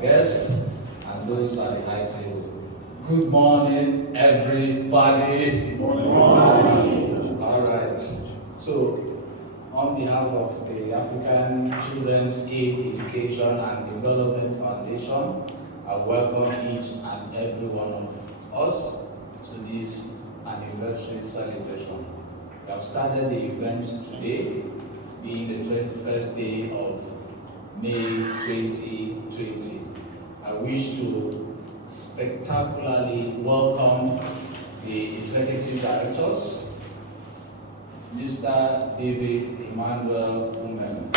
guests, and those at the high table. Good morning, everybody. Good morning. All right. So, on behalf of the African Children's Aid, Education and Development Foundation, I welcome each and every one of us to this anniversary celebration. We have started the event today, being the 21st day of May 2020. I wish to spectacularly welcome the executive directors, Mr. David Emmanuel Umem.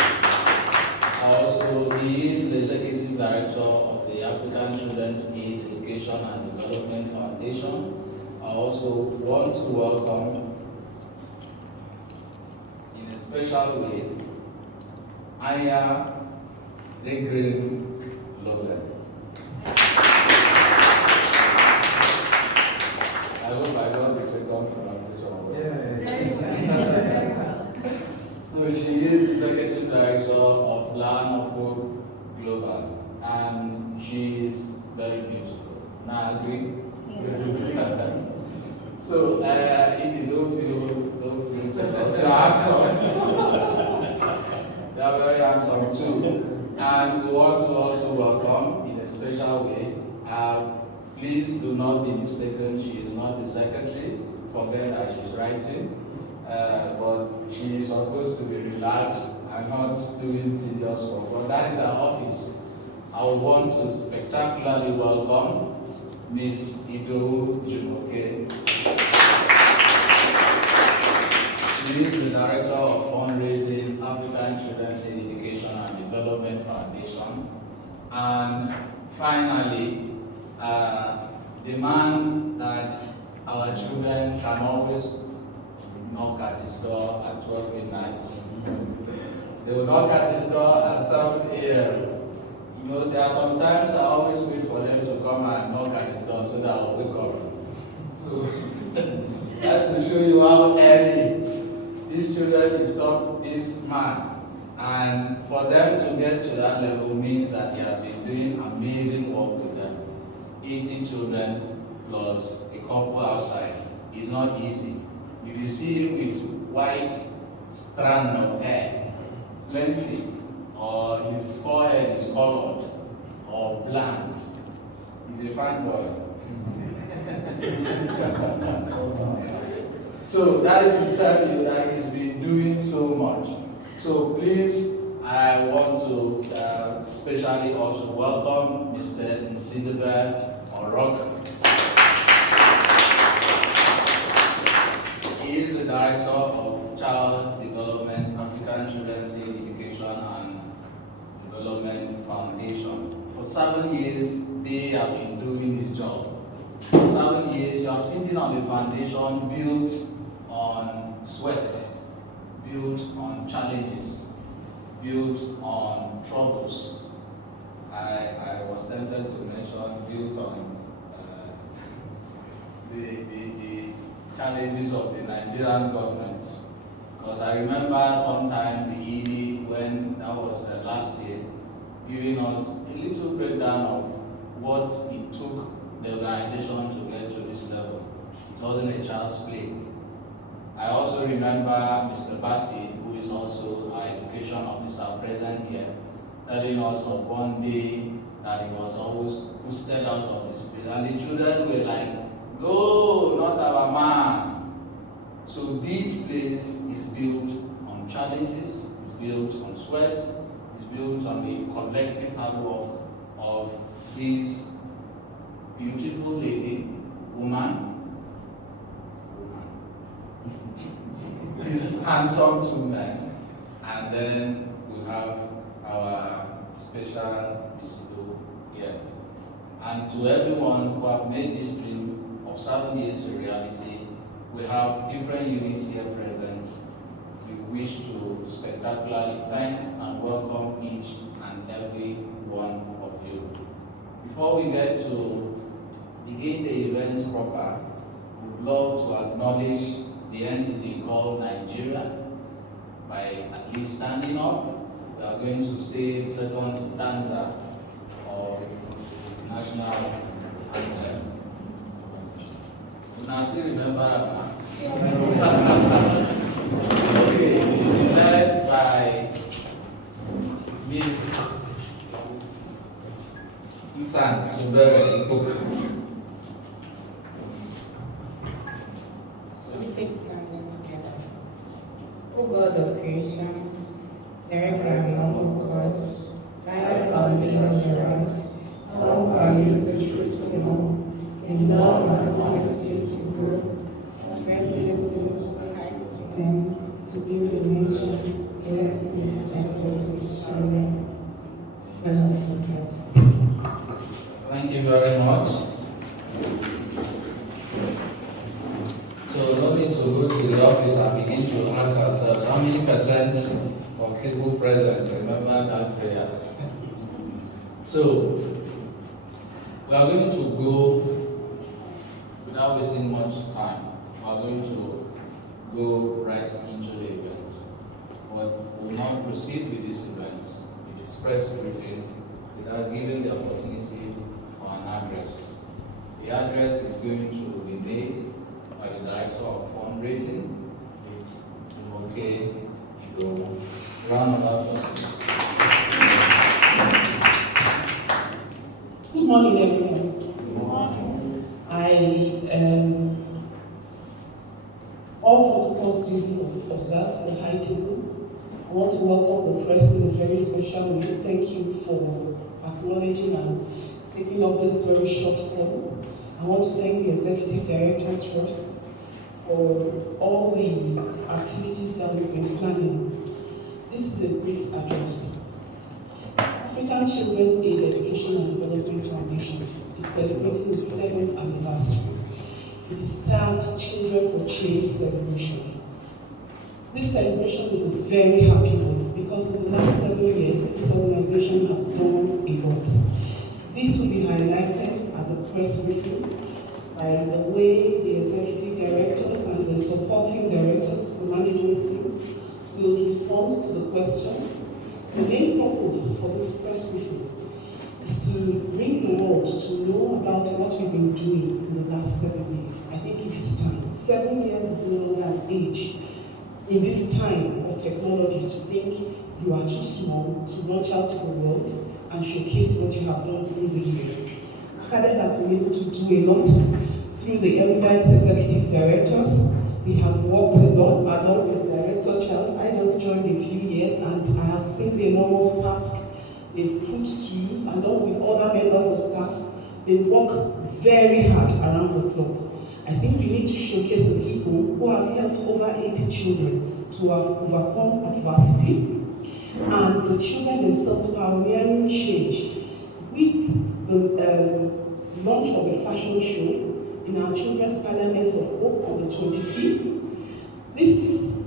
Also, he is the executive director of the African Children's Aid, Education and Development Foundation. I also want to welcome, in a special way, Aya Regrin Loven. I hope I got the second pronunciation. So she is Executive Director of Land of Hope Global, and she is very beautiful. Now, agree? Yes. So, if you don't feel jealous, you're handsome. They are very handsome too. And we want to also welcome, in a special way, please do not be mistaken, she is not the secretary. Forget that she's writing. But she is supposed to be relaxed and not doing tedious work. But that is her office. I would want to spectacularly welcome Ms. Ido Jumoke. She is the Director of Fundraising, African Children's Aid, Education and Development Foundation. And finally, the man that our children can always knock at his door at 12 midnight. They will knock at his door at 7 a.m. You know, there are some times I always wait for them to come and knock at his door so that I'll wake up. So that's to show you how early these children disturb this man. And for them to get to that level means that he has been doing amazing work with them. 80 children plus a couple outside is not easy. If you see him with white strand of hair, plenty, or his forehead is colored or bland, he's a fine boy. So that is to tell you that he's been doing so much. So please, I want to especially also welcome Mr. Nsidebe Orok. He is the Director of Child Development, African Children's Aid, Education and Development Foundation. For 7 years, they have been doing this job. For 7 years, you are sitting on the foundation built on sweat, built on challenges, built on troubles. I was tempted to mention built on the challenges of the Nigerian government. Because I remember sometime the ED, when that was last year, giving us a little breakdown of what it took the organization to get to this level. It wasn't a child's play. I also remember Mr. Bassi, who is also our education officer present here, telling us of one day that he was always boosted out of this place. And the children were like, "Go, not our man." So this place is built on challenges, it's built on sweat, it's built on the collective hard work of this beautiful lady, woman, this handsome two men, and then we have our special Mr. here. And to everyone who have made this dream of 7 years a reality, we have different units here present. We wish to spectacularly thank and welcome each and every one of you. Before we get to begin the event proper, we would love to acknowledge the entity called Nigeria by at least standing up. We are going to say second stanza of national anthem. You now still remember that now? Okay, it will be led by Miss Isan Subere Ikoko. Let's take standing together. O God of creation, direct our noble cause, guide our leaders aright, help our youth the truth to know, in love and honesty to grow, resolute them to build a nation, here is emphasis, amen. Thank you very much. So no need to go to the office and begin to ask ourselves how many percent of people present remember that prayer. So we are going to go without wasting much time. We are going to go right into the event. But we will not proceed with this event, with this press briefing, without giving the opportunity for an address. The address is going to be made by the Director of Fundraising, Ms. Okay, round of applause. Good morning, everyone. I all protocols duly observed the high table. I want to welcome the press in a very special way. Thank you for acknowledging and taking up this very short call. I want to thank the executive directors first for all the activities that we've been planning. This is a brief address. African Children's Aid Education and Development Foundation is celebrating its 7th anniversary. It is tagged Children for Change celebration. This celebration is a very happy one because in the last 7 years, this organization has done a lot. This will be highlighted at the press briefing by the way the executive directors and the supporting directors, the management team, will respond to the questions. The main purpose for this press briefing is to bring the world to know about what we've been doing in the last 7 years. I think it is time. 7 years is no longer an age in this time of technology to think you are too small to launch out to the world and showcase what you have done through the years. ACAEDF has been able to do a lot through the erudite executive directors. They have worked a lot along with Director Child. I just joined a few years and I have seen the enormous task they've put to use, and along with other members of staff, they work very hard around the clock. I think we need to showcase the people who have helped over 80 children to have overcome adversity, and the children themselves pioneering change with the launch of a fashion show in our Children's Parliament of Hope on the 25th. This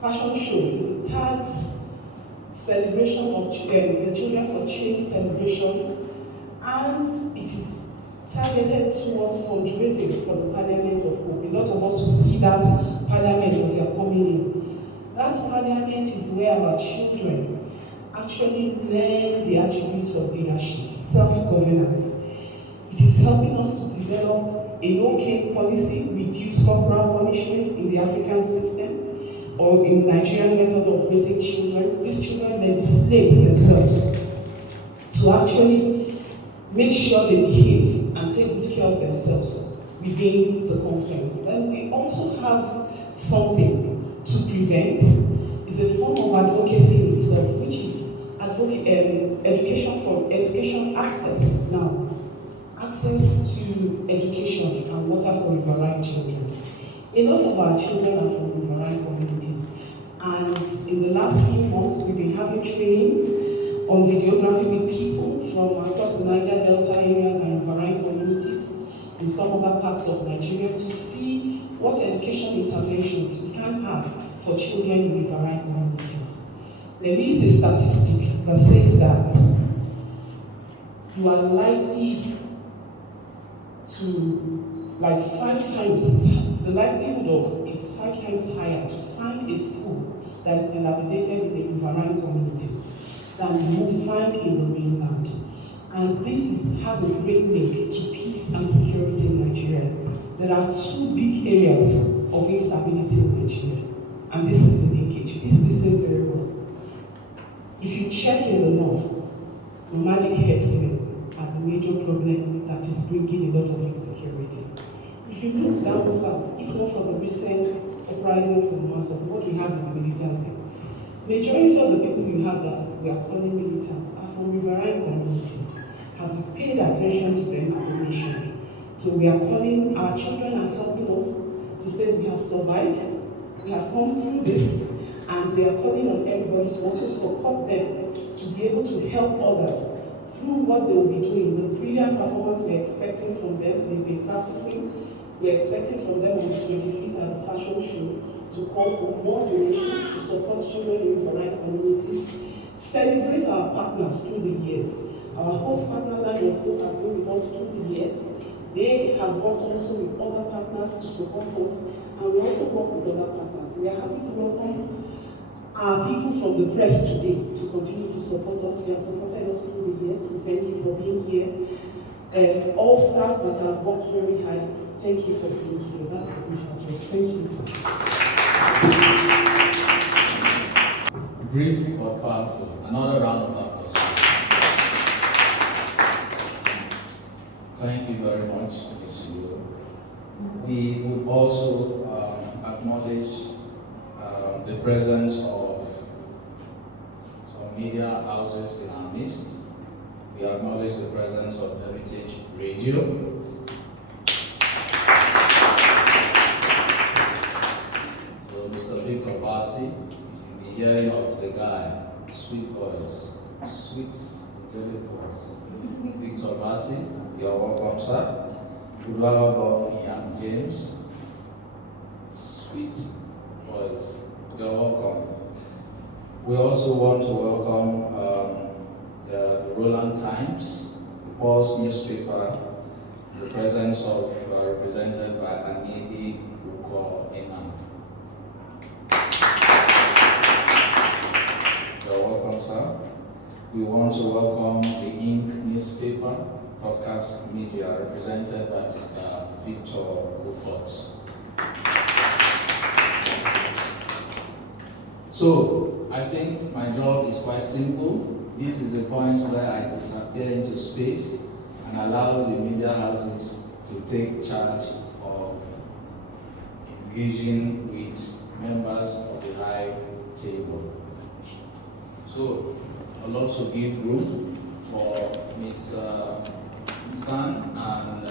fashion show is the third celebration of the Children for Change celebration, and it is targeted towards fundraising for the Parliament of Hope. A lot of us will see that Parliament as you are coming in. That Parliament is where our children actually learn the attributes of leadership, self-governance. It is helping us to develop a no-cane policy, reduce corporal punishment in the African system, or in Nigerian method of raising children. These children legislate themselves to actually make sure they behave and take good care of themselves within the conference. Then we also have something to prevent. It's a form of advocacy in itself, which is education access now. Access to education and water for riverine children. A lot of our children are from riverine communities, and in the last few months we've been having training on videography with people from across the Niger Delta areas and riverine communities in some other parts of Nigeria to see what education interventions we can have for children in riverine communities. There is a statistic that says that you are likely to, like 5 times, the likelihood of is 5 times higher to find a school that is dilapidated in a riverine community than you will find in the mainland. And has a great link to peace and security in Nigeria. There are two big areas of instability in Nigeria, and this is the linkage. Please listen very well. If you check in the north, nomadic herdsmen are the major problem that is bringing a lot of insecurity. If you look down south, if not for the recent uprising from Maso, what we have is militancy. Majority of the people you have that we are calling militants are from riverine communities. Have we paid attention to them as a nation? So we are calling, our children are helping us to say we have survived, we have come through this, and they are calling on everybody to also support them to be able to help others through what they will be doing. The brilliant performance we are expecting from them, they've been practicing. We are expecting from them on the 25th at the fashion show to call for more donations to support children in riverine communities, celebrate our partners through the years. Our host partner Line of Hope has been with us through the years. They have worked also with other partners to support us, and we also work with other partners. We are happy to welcome our people from the press today to continue to support us. You have supported us through the years. We thank you for being here. All staff that have worked very hard, thank you for being here. That's a brief address. Thank you. Brief but powerful. Another round of applause. Thank you very much, Ms. Yu. We would also acknowledge the presence of some media houses in our midst. We acknowledge the presence of Heritage Radio. So Mr. Victor Bassi, you'll be hearing of the guy, Sweet Boys, Sweet Jelly Boys. Victor Bassi, you're welcome, sir. Udwaba and James, Sweet Boys, you're welcome. We also want to welcome the Roland Times, the Pulse newspaper, the presence of represented by Anidi Ruko Inam. You're welcome, sir. We want to welcome the Ink newspaper, podcast media, represented by Mr. Victor Rufort. So, I think my job is quite simple. This is the point where I disappear into space and allow the media houses to take charge of engaging with members of the high table. So, I'll also give room for Ms. San and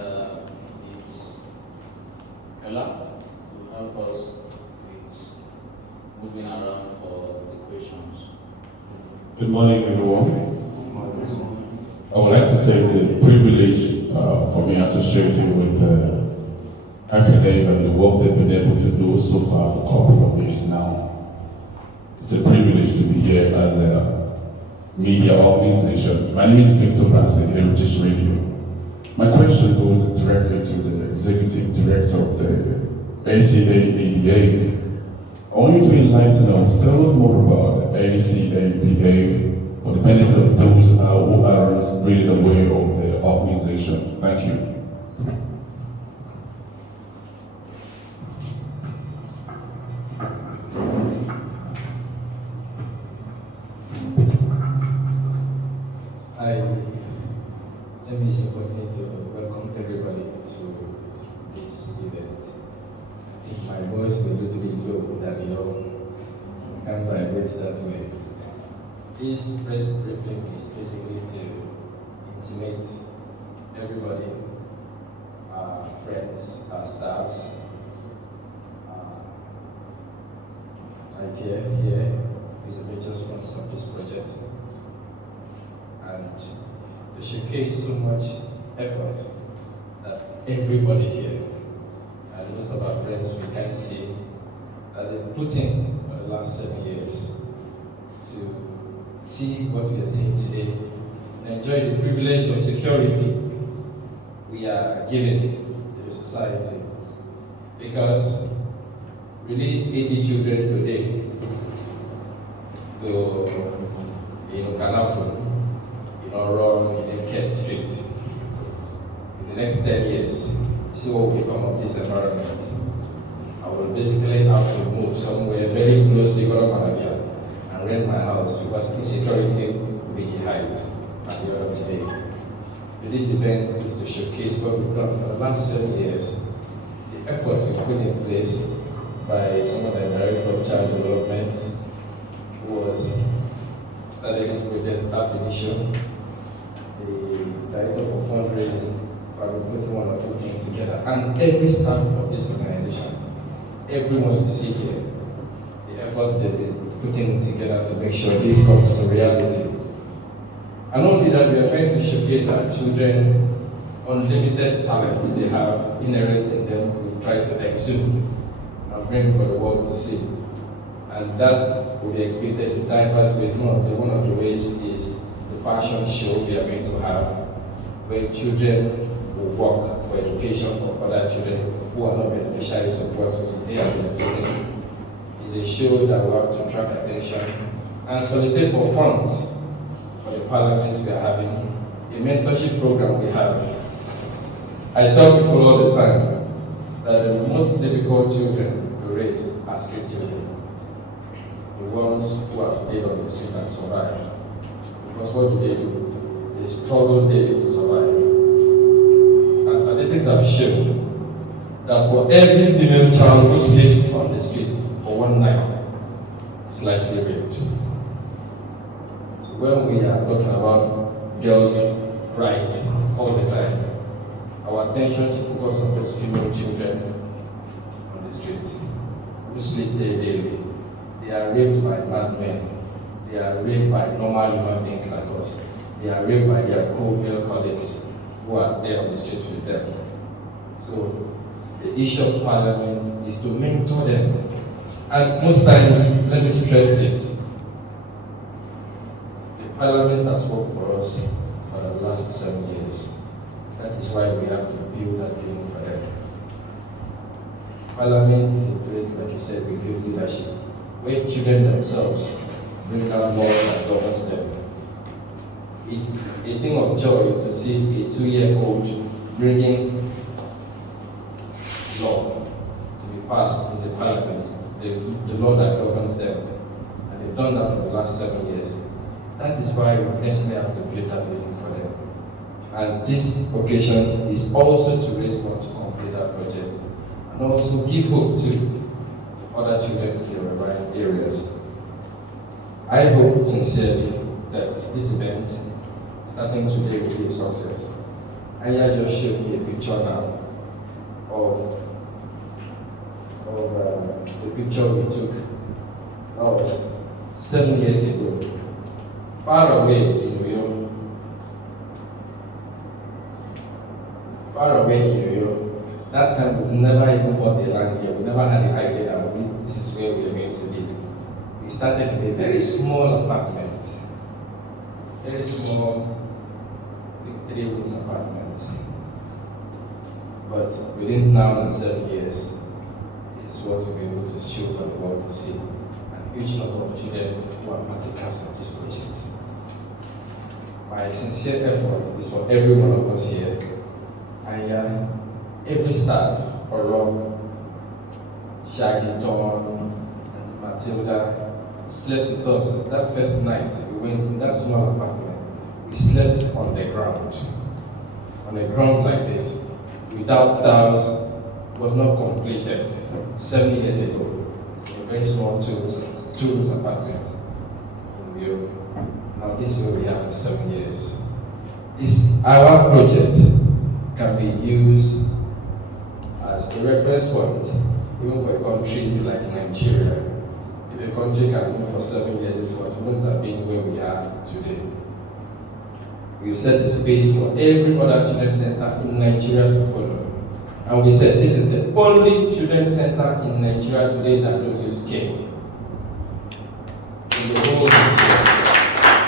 Ms. Ella to help us with moving around for the questions. Good morning, everyone. I would like to say it's a privilege for me associating with ACAEDF and the work they've been able to do so far for a couple of years now. It's a privilege to be here as a media organization. My name is Victor Bassi, Heritage Radio. My question goes directly to the Executive Director of the ACAEDF. I want you to enlighten us, tell us more about ACAEDF for the benefit of those who aren't really aware of the organization. Thank you. Let me use this opportunity to welcome everybody to this event. If my voice will a little bit low, that can vibrate that way. This press briefing is basically to intimate everybody, our friends, our staffs, ITF here is a major sponsor of this project, and to showcase so much effort that everybody here, and most of our friends we can see, that they've put in for the last 7 years to see what we are seeing today and enjoy the privilege of security we are giving to the society. Because release 80 children today to Kanafu, Ron, wicked street. In the next 10 years, see what will become of this environment. I will basically have to move somewhere very close to Igoromanabia and rent my house because insecurity will be the height at the end of the day. So this event is to showcase what we've done for the last 7 years, the effort we've put in place by someone like Director of Child Development, who was started this project at initial, the Director for Fundraising, who have been putting one or two things together, and every staff of this organization, everyone you see here, the efforts they've been putting together to make sure this comes to reality. And not only that, we are trying to showcase our children unlimited talents they have inherent in them. We've tried to exude and bring for the world to see. And that will be exhibited in diverse ways. One of the ways is the fashion show we are going to have, where children will work for education of other children who are not beneficiaries of what they are benefiting. It's a show that will have to attract attention and solicit for funds for the parliament we are having, a mentorship program we have. I tell people all the time that the most difficult children to raise are street children, the ones who have stayed on the street and survived. Because what do? They struggle daily to survive. And statistics have shown that for every female child who sleeps on the street for one night, it's likely raped. So when we are talking about girls' rights all the time, our attention should focus on those female children on the streets who sleep there daily. They are raped by bad men. They are raped by normal human beings like us. They are raped by their co-male colleagues who are there on the street with them. So the issue of parliament is to mentor them. And most times, let me stress this, the parliament has worked for us for the last 7 years. That is why we have to build that building for them. Parliament is a place, like I said, we build leadership, where children themselves bring out law that governs them. It's a thing of joy to see a 2-year-old bringing law to be passed in the parliament, the law that governs them. And they've done that for the last 7 years. That is why we potentially have to build that building for them. And this occasion is also to raise funds to complete that project and also give hope to other children in the urban areas. I hope sincerely that this event, starting today, will be a success. Aya just showed me a picture now of the picture we took. That was 7 years ago, far away in Rio. Far away in Rio. That time we've never even bought the land here. We never had the idea that this is where we are going to be. We started with a very small apartment. Very small, 3-room apartment. But within now and 7 years, this is what we'll be able to show for the world to see. An huge number of children who are partakers of these projects. My sincere effort is for every one of us here. And every staff, Orok, Shaggy, Dawn, and Matilda, slept with us. That first night, we went in that small apartment. We slept on the ground like this, without tiles. Was not completed 7 years ago. A very small 2-room apartment in Rio. Now this is what we have for 7 years. Our project can be used as a reference point, even for a country like Nigeria. If a country can move for 7 years, this one wouldn't have been where we are today. We've set the space for every other children's center in Nigeria to follow. And we said this is the only children's center in Nigeria today that don't use cane. In the whole Nigeria,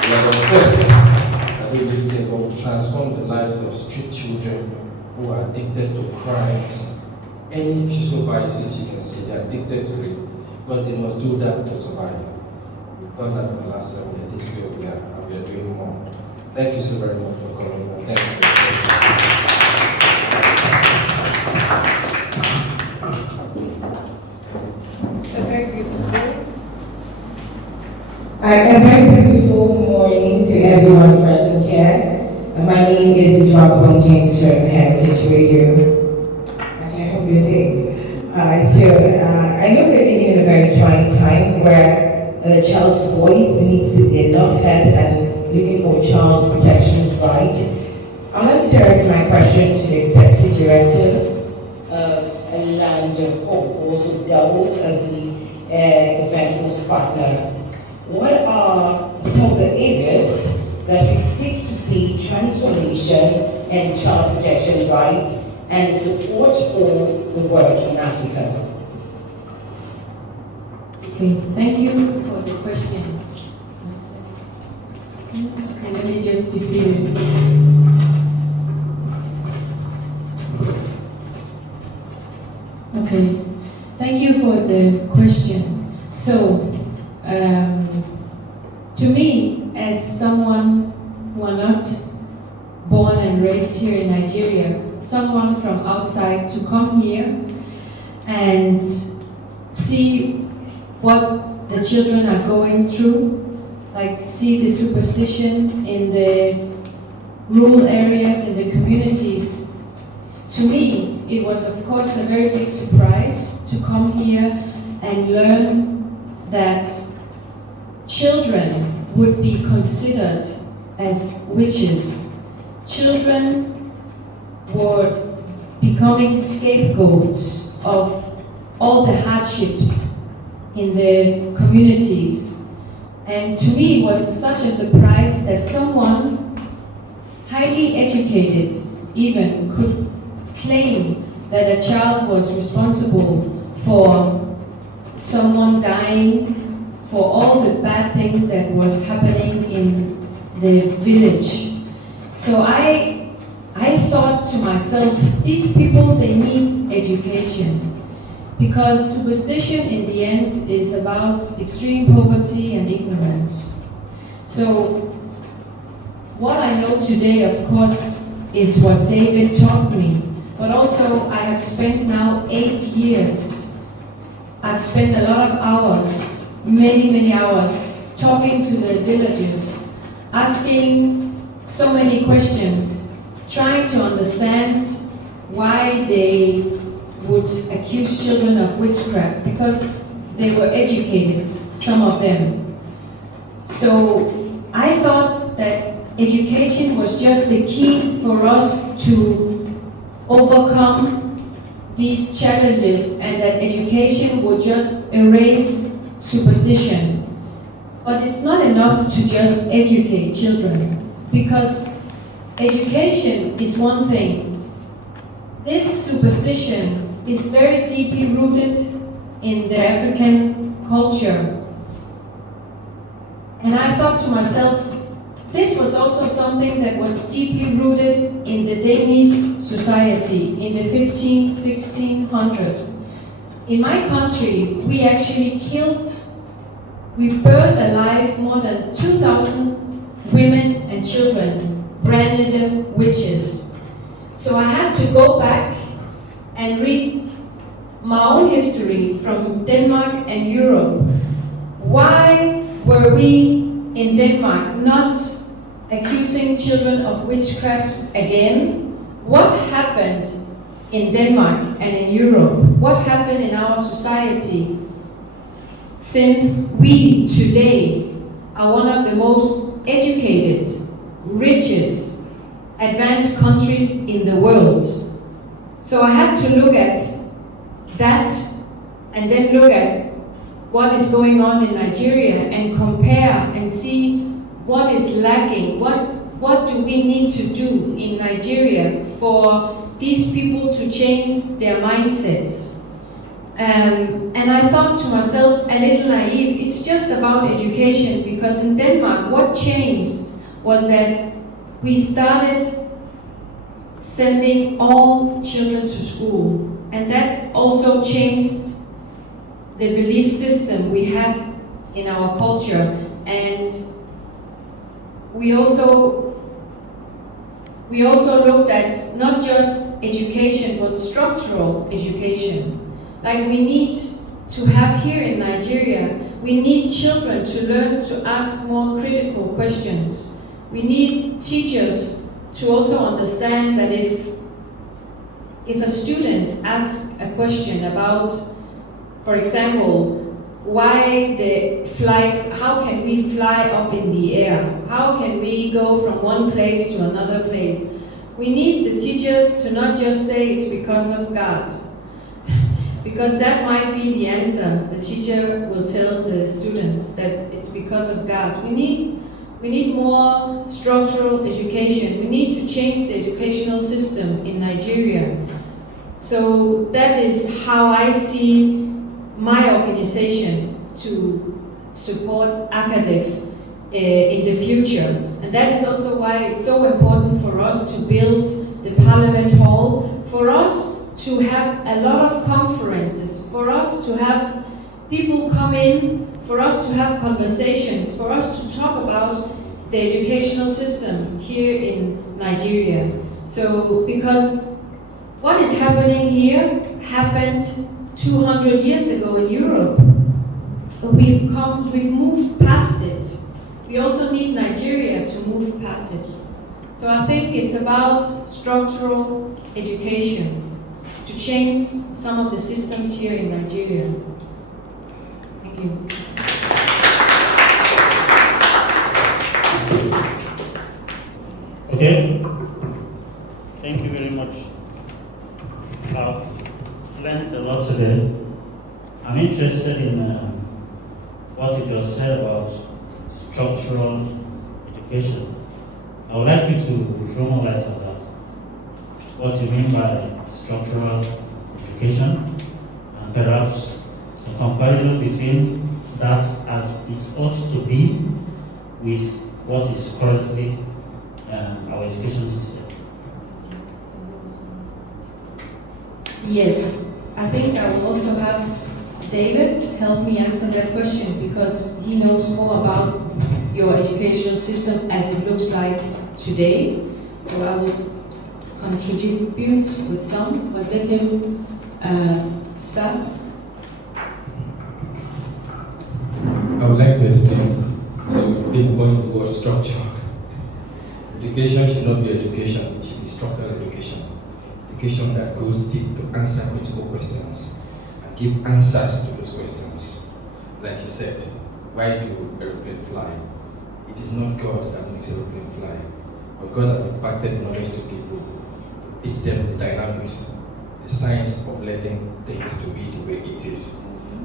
we are the first that don't use cane, but we transform the lives of street children who are addicted to crimes. Any social vices you can see, they are addicted to it because they must do that to survive. We've done that for the last 7 years. This is where we are, and we are doing more. Thank you so very much for coming. A very beautiful morning to everyone present here. My name is Joaquin James from Heritage Radio. I hope you're safe. I know we're living in a very trying time where the child's voice needs to be enough heard and looking for child's protections right. I'd like to direct my question to the Executive Director of Land of Hope, who also doubles as the event host partner. What are some of the areas that we seek to see transformation and child protection rights and support for the work in Africa? Okay, thank you for the question. Okay, let me just be seated. Okay, thank you for the question. So, to me, as someone who are not born and raised here in Nigeria, someone from outside to come here and see what the children are going through, like see the superstition in the rural areas, in the communities. To me, it was of course a very big surprise to come here and learn that children would be considered as witches. Children were becoming scapegoats of all the hardships in the communities. And to me, it was such a surprise that someone highly educated even could claim that a child was responsible for someone dying, for all the bad thing that was happening in the village. So I thought to myself, these people, they need education, because superstition in the end is about extreme poverty and ignorance. So what I know today, of course, is what David taught me, but also I have spent now 8 years. I've spent a lot of hours, many hours, talking to the villagers, asking so many questions, trying to understand why they would accuse children of witchcraft, because they were educated, some of them. So I thought that education was just the key for us to overcome these challenges, and that education would just erase superstition. But it's not enough to just educate children, because education is one thing. This superstition is very deeply rooted in the African culture. And I thought to myself, this was also something that was deeply rooted in the Danish society in the 1600s. In my country, we actually we burned alive more than 2,000 women and children, branded them witches. So I had to go back and read my own history from Denmark and Europe. Why were we in Denmark not accusing children of witchcraft again? What happened in Denmark and in Europe? What happened in our society? Since we today are one of the most educated, richest, advanced countries in the world. So I had to look at that and then look at what is going on in Nigeria and compare and see what is lacking, what do we need to do in Nigeria for these people to change their mindsets. And I thought to myself, a little naive, it's just about education, because in Denmark what changed was that we started sending all children to school, and that also changed the belief system we had in our culture. And we also looked at not just education, but structural education. Like we need to have here in Nigeria. We need children to learn to ask more critical questions. We need teachers to also understand that if a student asks a question about, for example, why the flights, how can we fly up in the air? How can we go from one place to another place? We need the teachers to not just say it's because of God, because that might be the answer. The teacher will tell the students that it's because of God. We need more structural education. We need to change the educational system in Nigeria. So that is how I see my organization to support ACAEDF in the future. And that is also why it's so important for us to build the Parliament Hall, for us to have a lot of conferences, for us to have people come in, for us to have conversations, for us to talk about the educational system here in Nigeria. So, because what is happening here happened 200 years ago in Europe. We've moved past it. We also need Nigeria to move past it. So I think it's about structural education to change some of the systems here in Nigeria. Thank you. Okay. Thank you very much. I've learned a lot today. I'm interested in what you just said about structural education. I would like you to throw more light on that. What you mean by structural education, and perhaps a comparison between that as it ought to be with what is currently our education system. Yes, I think I will also have David help me answer that question, because he knows more about your educational system as it looks like today. So I will contribute with some, but let him start. I would like to explain, to pinpoint the word structure. Education should not be education, it should be structural education. Education that goes deep to answer critical questions and give answers to those questions. Like you said, why do aeroplanes fly? It is not God that makes aeroplane fly, but God has imparted knowledge to people to teach them the dynamics, the science of letting things to be the way it is,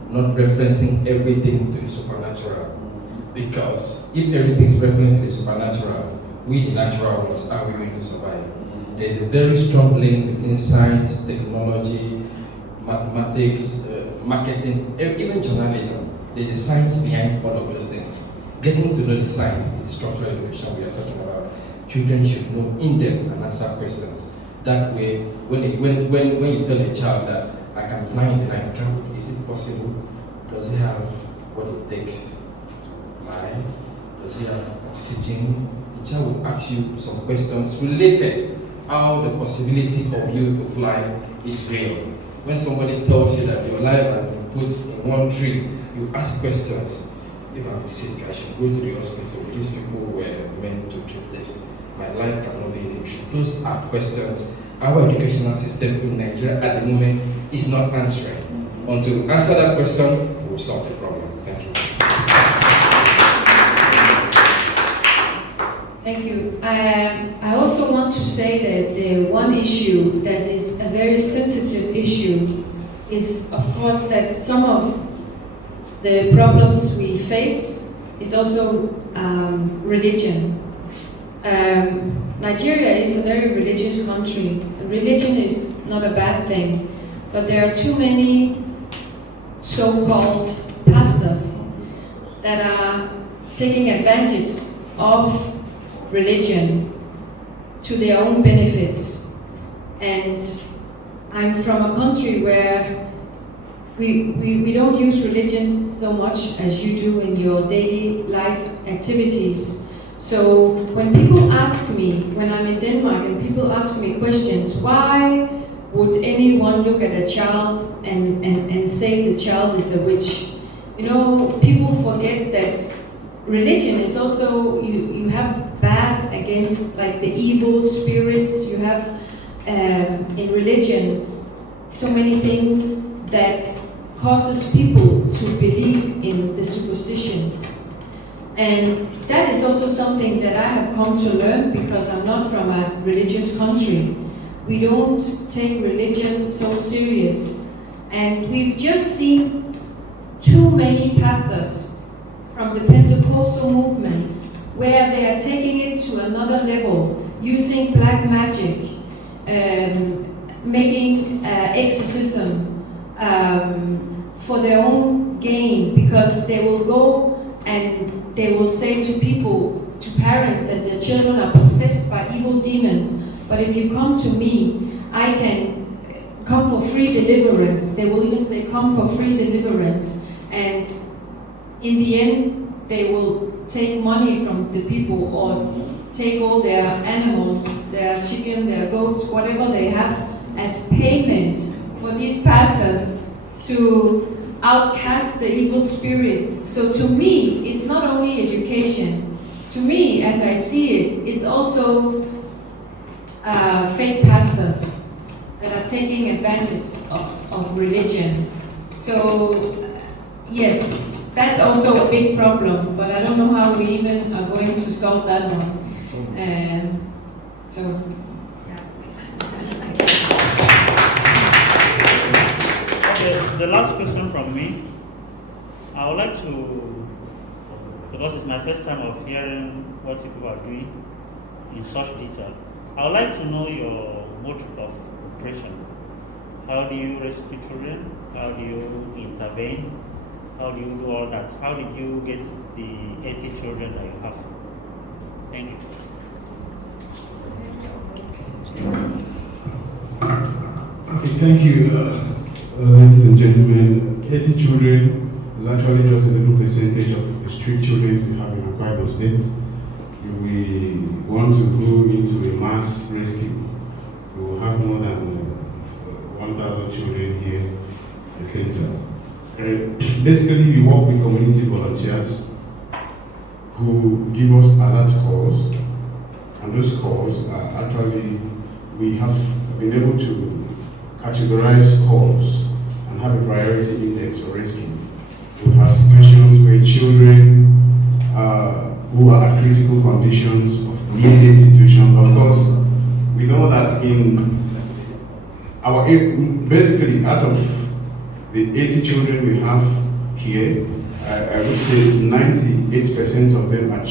not referencing everything to the supernatural. Because if everything is referenced to the supernatural, we the natural ones, how are we going to survive? There is a very strong link between science, technology, mathematics, marketing, even journalism. There is a science behind all of those things. Getting to know the science is the structural education we are talking about. Children should know in depth and answer questions. That way, when you tell a child that I can fly in the night, is it possible? Does he have what it takes? Fly? Does he have oxygen? The child will ask you some questions related how the possibility of you to fly is real. When somebody tells you that your life has been put in one tree, you ask questions. If I'm sick, I should go to the hospital. These people were meant to treat this. My life cannot be in a tree. Those are questions our educational system in Nigeria at the moment is not answering. Until we answer that question, we will solve the problem. Thank you. Thank you. I also want to say that the one issue that is a very sensitive issue is, of course, that some of the problems we face is also religion. Nigeria is a very religious country. Religion is not a bad thing, but there are too many so-called pastors that are taking advantage of religion to their own benefits. And I'm from a country where we don't use religion so much as you do in your daily life activities. So when people ask me, when I'm in Denmark and people ask me questions, why would anyone look at a child and say the child is a witch? You know, people forget that religion is also, you have bad against like the evil spirits. You have in religion so many things that causes people to believe in the superstitions. And that is also something that I have come to learn because I'm not from a religious country. We don't take religion so serious. And we've just seen too many pastors from the Pentecostal movements where they are taking it to another level, using black magic, making exorcism for their own gain, because they will go and they will say to people, to parents, that their children are possessed by evil demons. But if you come to me, I can come for free deliverance. They will even say, come for free deliverance. And in the end, they will take money from the people or take all their animals, their chicken, their goats, whatever they have, as payment for these pastors to outcast the evil spirits. So to me, it's not only education. To me, as I see it, it's also fake pastors that are taking advantage of religion. So yes, that's also a big problem, but I don't know how we even are going to solve that one. So, yeah. Okay, the last question from me. I would like to, because it's my first time of hearing what you people are doing in such detail, I would like to know your mode of operation. How do you rescue children? How do you intervene? How do you do all that? How did you get the 80 children that you have? Thank you. Okay, thank you, ladies and gentlemen. 80 children is actually just a little percentage of the street children we have in Akwa State. If we want to go into a mass rescue, we will have more than 1,000 children here in the center. Basically, we work with community volunteers who give us alert calls, and those calls are actually, we have been able to categorize calls and have a priority index for rescue. We have situations where children who are at critical conditions of near-death situations. Of course, we know that in our, basically out of the 80 children we have here, I would say 98% of them are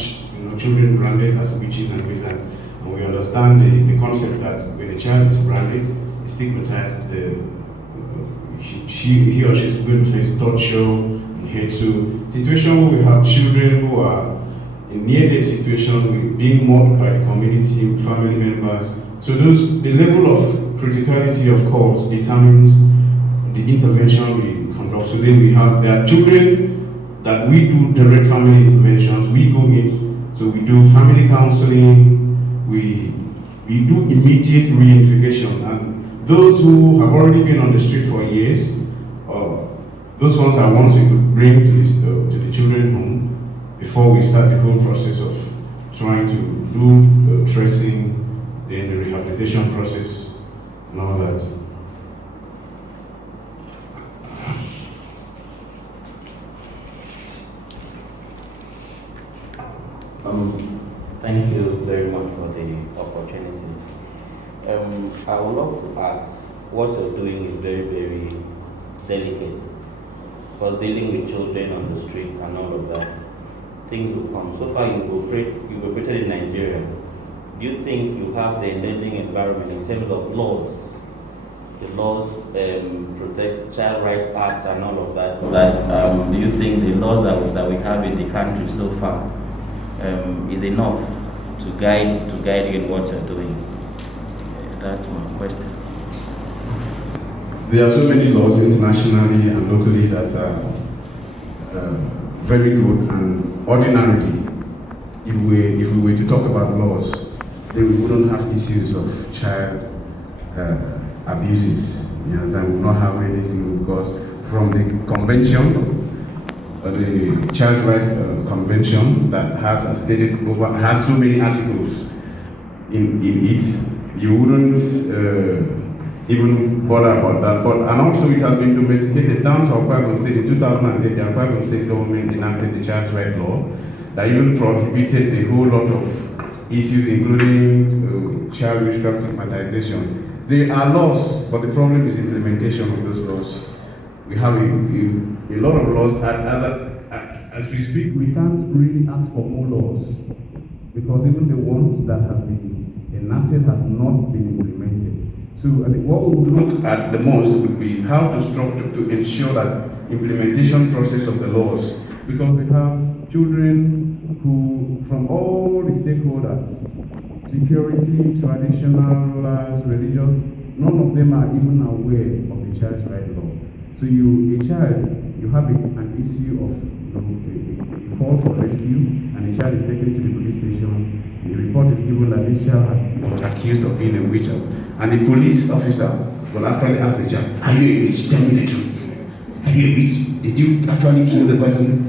children branded as witches and wizards. And we understand the concept that when a child is branded, stigmatized, he or she is going to face torture and hate. So situation where we have children who are in near-death situation, being mocked by the community, family members. So the level of criticality of calls determines the intervention we conduct. So then there are children that we do direct family interventions, we go in, so we do family counseling, we do immediate reunification. And those who have already been on the street for years, those ones are ones we could bring to the children's home before we start the whole process of trying to do the tracing, then the rehabilitation process and all that. Thank you very much for the opportunity. I would love to ask, what you're doing is very, very delicate. For dealing with children on the streets and all of that, things will come. So far, you've operated in Nigeria. Do you think you have the enabling environment in terms of laws? The laws protect Child Rights Act and all of that. Do you think the laws that we have in the country so far is enough to guide you in what you're doing? That's my question. There are so many laws internationally and locally that are very good, and ordinarily, if we were to talk about laws, then we wouldn't have issues of child abuses. You understand? We will not have anything because from the convention, the Child's Rights Convention that has has so many articles in it, you wouldn't even bother about that. But and also it has been domesticated down to Akwa State. In 2008, the Akwa State government enacted the Child's Rights Law that even prohibited a whole lot of issues, including child witchcraft stigmatization. There are laws, but the problem is implementation of those laws. We have a lot of laws, and as we speak, we can't really ask for more laws because even the ones that have been enacted has not been implemented. So I think what we would look at the most would be how to structure to ensure that implementation process of the laws, because we have children who, from all the stakeholders, security, traditional rulers, religious, none of them are even aware of the Child's Rights Law. So you have an issue of a call for rescue, and a child is taken to the police station. The report is given that this child was accused of being a witch, and the police officer will actually ask the child, "Are you a witch? Tell me the truth. Are you a witch? Did you actually kill the person?"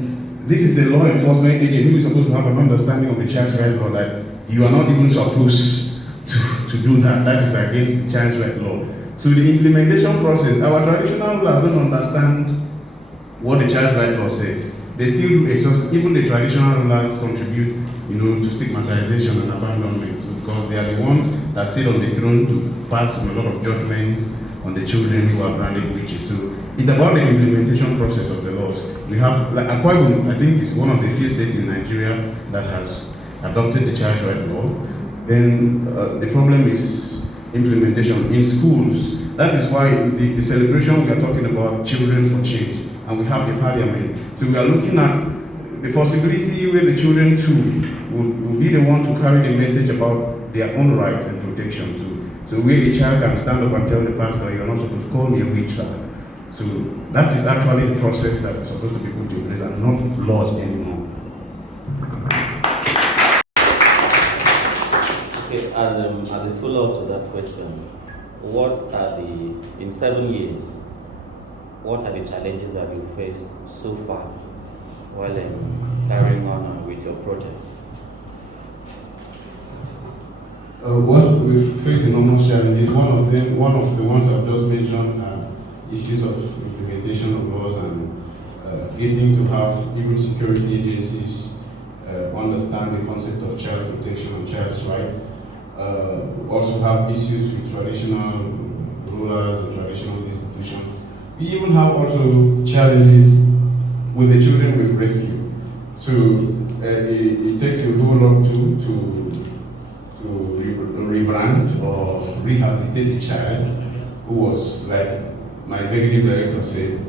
This is a law enforcement agent who is supposed to have an understanding of the Child's Rights Law that you are not even supposed to do that. That is against the Child's Rights Law. So the implementation process, our traditional rulers don't understand what the Child's Rights Law says. They still do exhaust, even the traditional rulers contribute, to stigmatization and abandonment, because they are the ones that sit on the throne to pass a lot of judgments on the children who are branded witches. So it's about the implementation process of the laws. We have, like Akwa Ibom, I think is one of the few states in Nigeria that has adopted the Child's Rights Law. Then the problem is implementation in schools. That is why the celebration we are talking about children for change, and we have the parliament. So we are looking at the possibility where the children too will be the one to carry the message about their own rights and protection too. So where a child can stand up and tell the pastor, "You're not supposed to call me a witch, sir." So that is actually the process that is supposed to be put in place and not laws anymore. Okay, as a follow-up to that question, in 7 years, what are the challenges that you faced so far while carrying on with your project? What we've faced enormous challenges. One of the ones I've just mentioned are issues of implementation of laws and getting to have even security agencies understand the concept of child protection and child's rights. Also have issues with traditional rulers and traditional institutions. We even have also challenges with the children we've rescued. So it takes a whole lot to rebrand or rehabilitate a child who was, like my executive director said,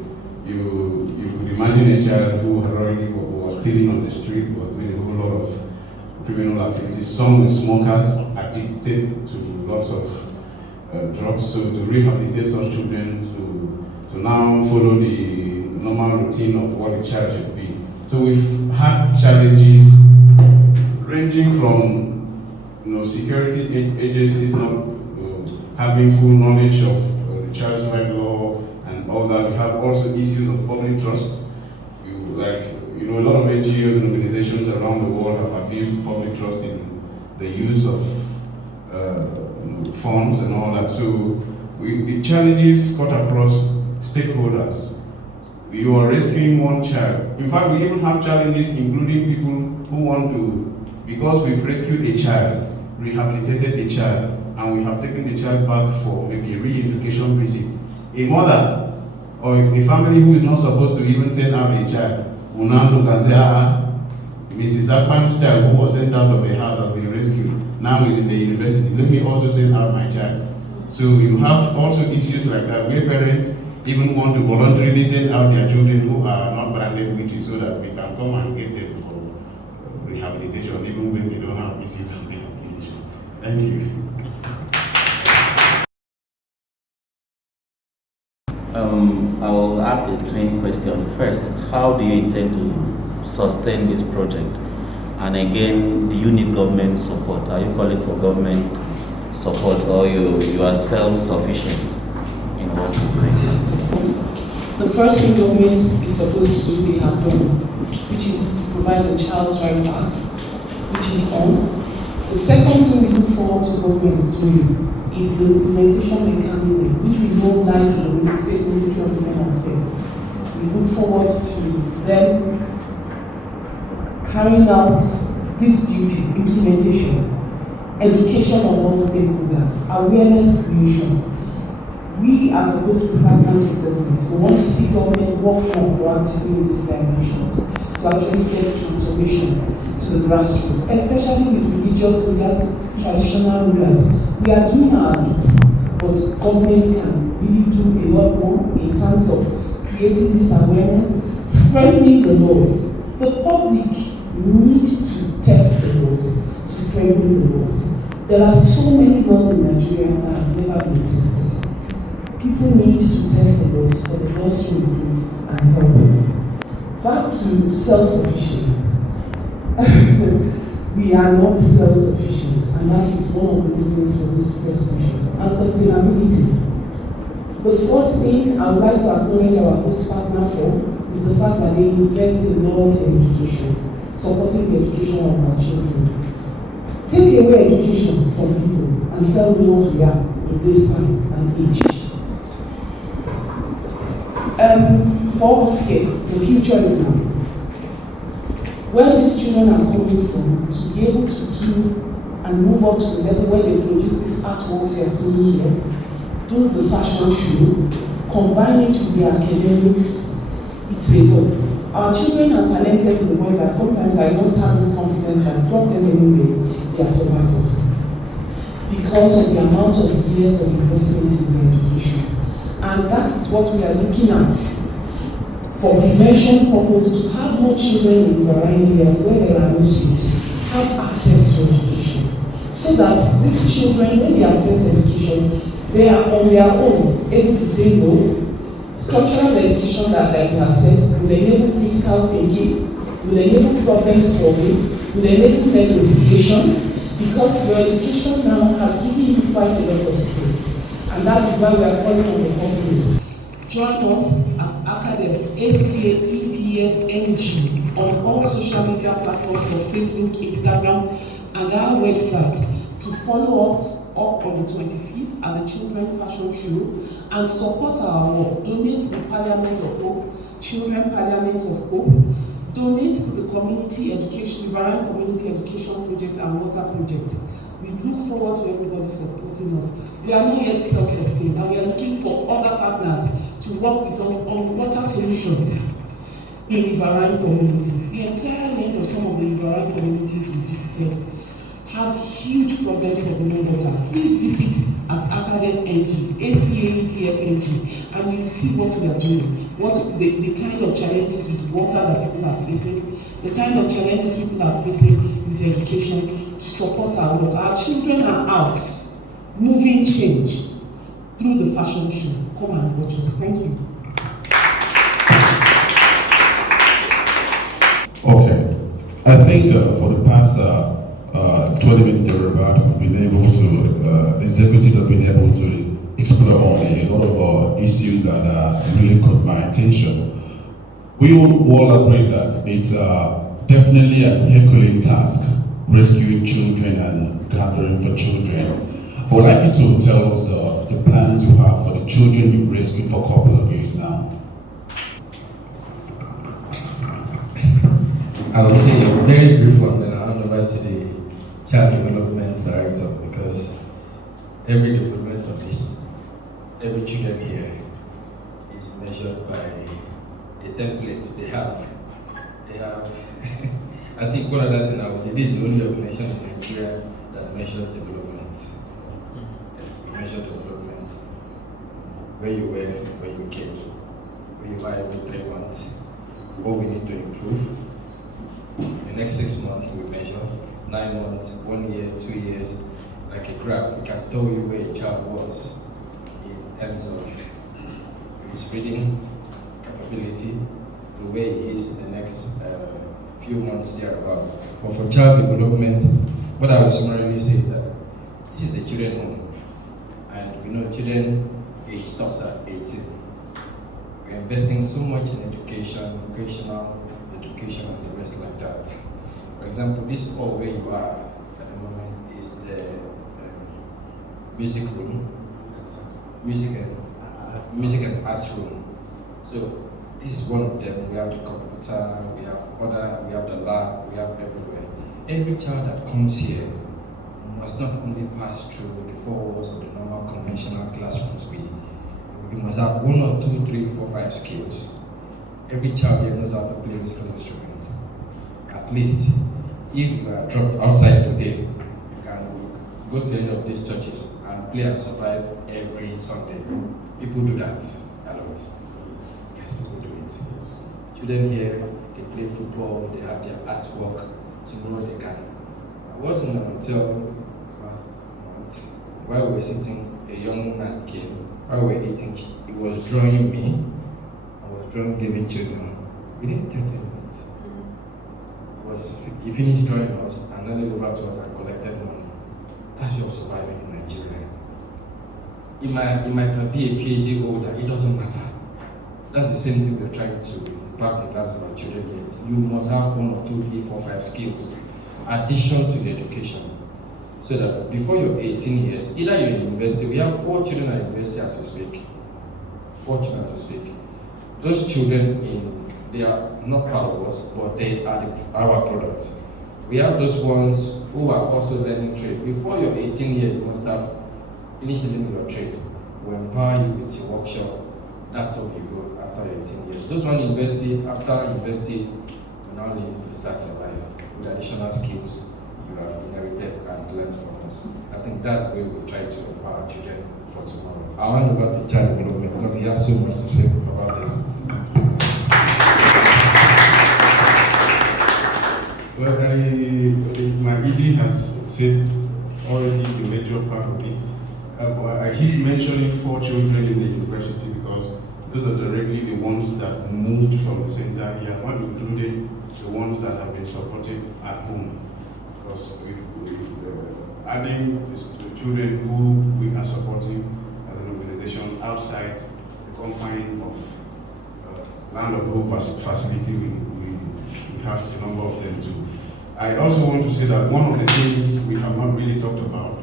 you could imagine a child who had already was stealing on the street, was doing a whole lot of criminal activities. Some smokers, addicted to lots of drugs. So to rehabilitate such children, to now follow the normal routine of what a child should be. So we've had challenges ranging from security agencies not having full knowledge of the Child's Rights Law and all that. We have also issues of public trust. A lot of NGOs and organizations around the world have abused public trust in the use of funds and all that. So the challenges cut across stakeholders. We are rescuing one child. In fact, we even have challenges including people who want to, because we've rescued a child, rehabilitated a child, and we have taken the child back for maybe a reunification visit. A mother or a family who is not supposed to even send out a child will now look and say, Mrs. Akpan's child who was sent out of the house has been rescued, now is in the university, let me also send out my child. So you have also issues like that where parents even want to voluntarily send out their children who are not branded witches so that we can come and get them for rehabilitation even when they don't have issues of rehabilitation. Thank you. I will ask a twin question. First, how do you intend to sustain this project? And again, do you need government support? Are you calling for government support, or you are self-sufficient in what you're doing? The first thing government is supposed to do, they have done, which is to provide the Child's Rights Act, which is on. The second thing we look forward to government doing is the implementation mechanism, which we know lies with the State Ministry of Women Affairs. We look forward to them carrying out these duties, implementation, education of all stakeholders, awareness creation. We, as opposed to partners with government, we want to see government work more proactively in these dimensions to actually get transformation to the grassroots, especially with religious leaders, traditional rulers. We are doing our bit, but government can really do a lot more in terms of creating this awareness, strengthening the laws. The public needs to test the laws, to strengthen the laws. There are so many laws in Nigeria that has never been tested. People need to test the laws for the laws to improve and help us. Back to self-sufficiency. We are not self-sufficient, and that is one of the reasons for this question. And sustainability. The first thing I would like to acknowledge our host partner for is the fact that they invest in knowledge and education, supporting the education of our children. Take away education from people and tell me what we are in this time and age. For us here, the future is now. Where these children are coming from, to be able to do and move up to the level where they produce these artworks you're seeing here, do the fashion show, combine it with their academics, it's a lot. Our children are talented to the point that sometimes I just have this confidence that drop them anywhere, they are survivors. Because of the amount of years of investment in their education. And that is what we are looking at for prevention purpose, to have more children in rural areas where there are no schools have access to education. So that these children, when they access education, they are on their own able to say no. Structural education that, like we have said, will enable critical thinking, will enable problem solving, will enable negotiation, because your education now has given you quite a lot of skills. And that is why we are calling on the companies. Join us at ACAEDF, ACAEDF NG, on all social media platforms of Facebook, Instagram, and our website to follow us up on the 25th at the Children Fashion Show and support our work. Donate to the Parliament of Hope, Children Parliament of Hope. Donate to the community education, Riverine Community Education Project and Water Project. We look forward to everybody supporting us. We are not yet self-sustained, and we are looking for other partners to work with us on water solutions in riverine communities. The entire length of some of the riverine communities we visited have huge problems of no water. Please visit at ACAEDF NG, ACAEDF NG, and you will see what we are doing, what the kind of challenges with water that people are facing, the kind of challenges people are facing with education to support our work. Our children are out, moving change through the fashion show. Come and watch us. Thank you. Okay. I think for the past 20 minutes thereabout, we've been able to, the executive have been able to explore on a lot of issues that really caught my attention. We all agree that it's definitely a Herculean task, rescuing children and gathering for children. I would like you to tell us the plans you have for the children you've rescued for a couple of years now. I would say a very brief one, then I'll hand over to the Child Development Director, because every development of this, every children here is measured by a template they have. I think one other thing I would say, this is the only organization in Nigeria that measures development. Yes, we measure development. Where you were, where you came, where you are every 3 months, what we need to improve. The next 6 months we measure, 9 months, 1 year, 2 years, like a graph. We can tell you where a child was in terms of his reading capability, to where he is in the next few months thereabouts. But for child development, what I would summarily say is that This is a children home, and we know children age stops at 18. We're investing so much in education, vocational education, and the rest like that. For example, this hall where you are at the moment is the music room, music and art room. So this is one of them. We have the computer, we have the lab, we have everywhere. Every child that comes here must not only pass through the 4 walls of the normal conventional classrooms. We must have 1 or 2, 3, 4, 5 skills. Every child here knows how to play musical instruments. At least, if you are dropped outside today, you can go to any of these churches and play and survive every Sunday. People do that a lot. Yes, people do it. Children here, they play football, they have their artwork. Tomorrow they can. I wasn't until last month, while we were sitting, a young man came, while we were eating, he was drawing me, I was drawing David children. Within 30 minutes. He finished drawing us and handed over to us and collected money. That's way of surviving in Nigeria. He might be a PhD holder, it doesn't matter. That's the same thing we're trying to impact in lives of our children here. You must have 1 or 2, 3, 4, 5 skills, addition to the education. So that before you're 18 years, either you're in university, we have 4 children at university as we speak. 4 children as we speak. Those children, they are not part of us, but they are our products. We have those ones who are also learning trade. Before you're 18 years, you must have finished learning your trade. We empower you with your workshop. That's how you go after your 18 years. Those one university, after university, you now leave to start your life with additional skills you have inherited and learned from us. I think that's the way we try to empower children for tomorrow. I hand over to child development because he has so much to say about this. Well, my ED has said already the major part of it. He's mentioning 4 children in the university because those are directly the ones that moved from the center. He has not included the ones that have been supported at home. Because we've adding the children who we are supporting as an organization outside the confine of Land of Hope facility, we have a number of them too. I also want to say that one of the things we have not really talked about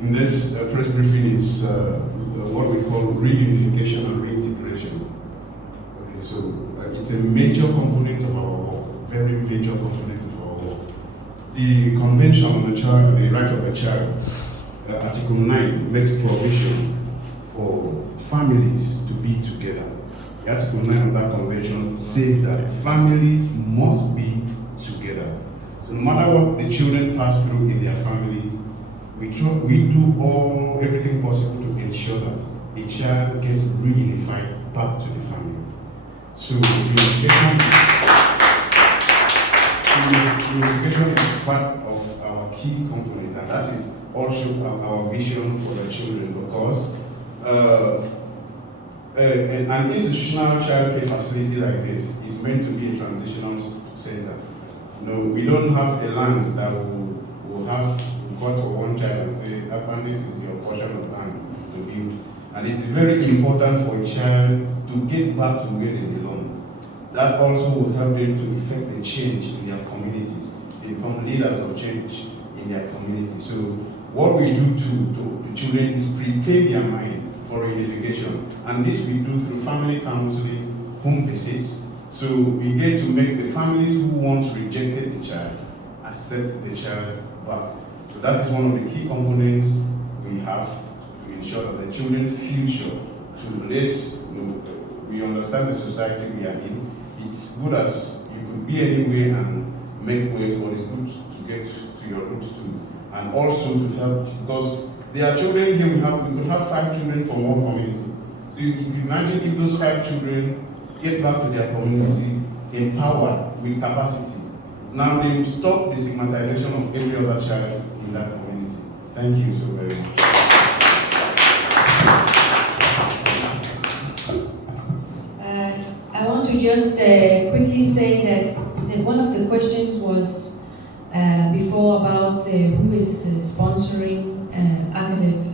in this press briefing is what we call reunification and reintegration. Okay, so it's a major component of our work, very major component of our work. The Convention on the Right of the Child, Article 9, makes provision for families to be together. The Article 9 of that convention says that families must be together. So no matter what the children pass through in their family, we do everything possible to ensure that a child gets reunified back to the family. So reunification is part of our key component, and that is also our vision for the children, because an institutional child care facility like this is meant to be a transitional center. We don't have a land that will have go to one child and say, this is your portion of land to build. And it's very important for a child to get back to where they belong. That also will help them to effect a change in their communities. They become leaders of change in their community. So what we do to the children is prepare their mind for reunification. And this we do through family counseling, home visits. So we get to make the families who once rejected the child accept the child back. So that is one of the key components we have to ensure that the children's future to this, we understand the society we are in. It's good as you could be anywhere and make waves, but it's good to get to your roots too. And also to help, because there are children here, we could have 5 children from one community. So you can imagine if those 5 children get back to their community, empowered with capacity. Now they will stop the stigmatization of every other child in that community. Thank you so very much. I want to just quickly say that one of the questions was before about who is sponsoring ACAEDF.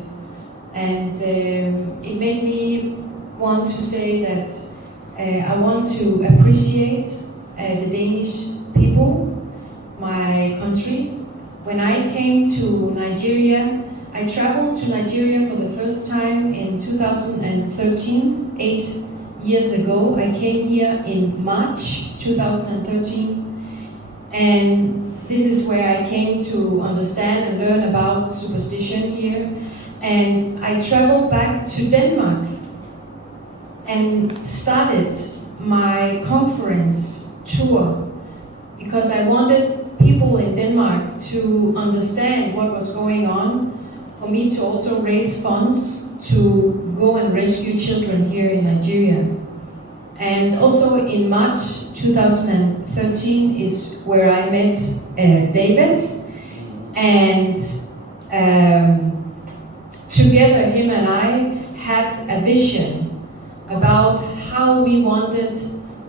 And it made me want to say that I want to appreciate the Danish people, my country. When I came to Nigeria, I traveled to Nigeria for the first time in 2013, 8 years ago. I came here in March 2013, and this is where I came to understand and learn about superstition here. And I traveled back to Denmark and started my conference tour because I wanted people in Denmark to understand what was going on, for me to also raise funds to go and rescue children here in Nigeria. And also in March 2013 is where I met David, and together him and I had a vision about how we wanted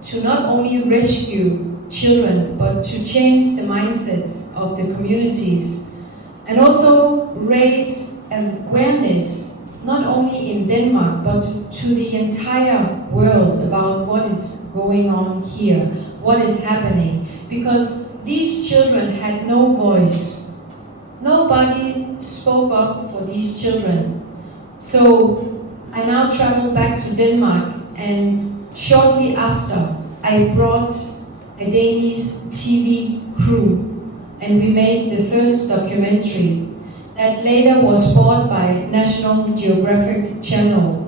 to not only rescue children, but to change the mindsets of the communities and also raise awareness, not only in Denmark, but to the entire world about what is going on here, what is happening. Because these children had no voice. Nobody spoke up for these children. So I now traveled back to Denmark, and shortly after, I brought a Danish TV crew, and we made the first documentary that later was bought by National Geographic Channel.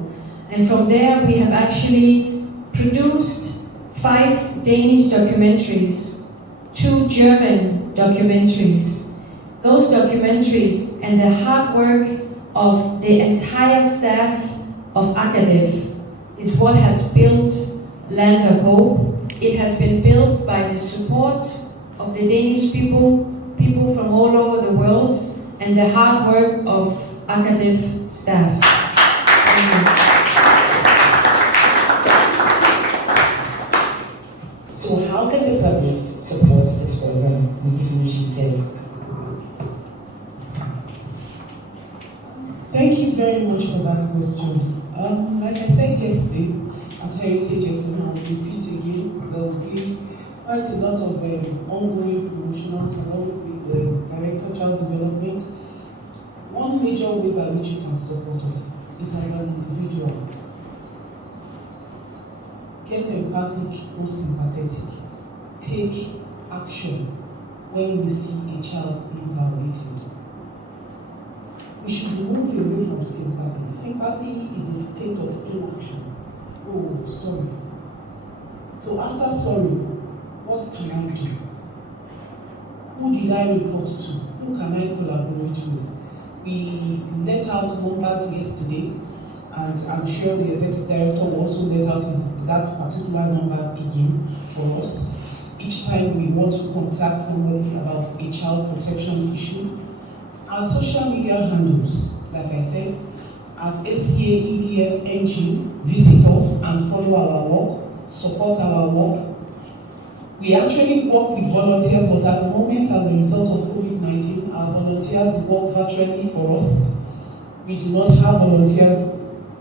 And from there, we have actually produced 5 Danish documentaries, 2 German documentaries. Those documentaries and the hard work of the entire staff of ACAEDF is what has built Land of Hope. It has been built by the support of the Danish people, people from all over the world, and the hard work of ACAEDF staff. So how can the public support this program with this initiative? Thank you very much for that question. Like I said yesterday at Heritage FM, I'll repeat again, there will be quite a lot of ongoing promotions along with the Director of Child Development. One major way by which you can support us is as an individual. Get empathic or sympathetic. Take action when you see a child being violated. We should move away from sympathy. Sympathy is a state of inaction. Oh, sorry. So after sorry, what can I do? Who did I report to? Who can I collaborate with? We let out numbers yesterday, and I'm sure the executive director will also let out that particular number again for us. Each time we want to contact somebody about a child protection issue. Our social media handles, like I said, at ACAEDF NG, visit us and follow our work, support our work. We actually work with volunteers, but at the moment, as a result of COVID-19, our volunteers work virtually for us. We do not have volunteers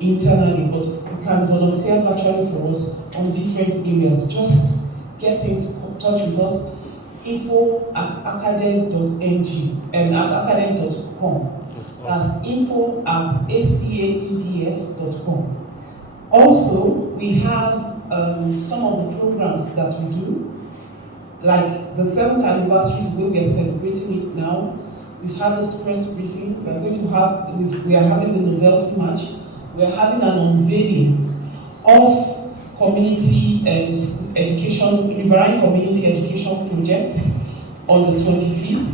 internally, but you can volunteer virtually for us on different areas. Just get in touch with us. info@acadef.ng and at acadef.com. That's info@acaedf.com. Also, we have some of the programs that we do, like the 7th anniversary, where we are celebrating it now. We've had this press briefing. We are having the novelty match. We are having an unveiling of community education, riverine community education projects on the 25th,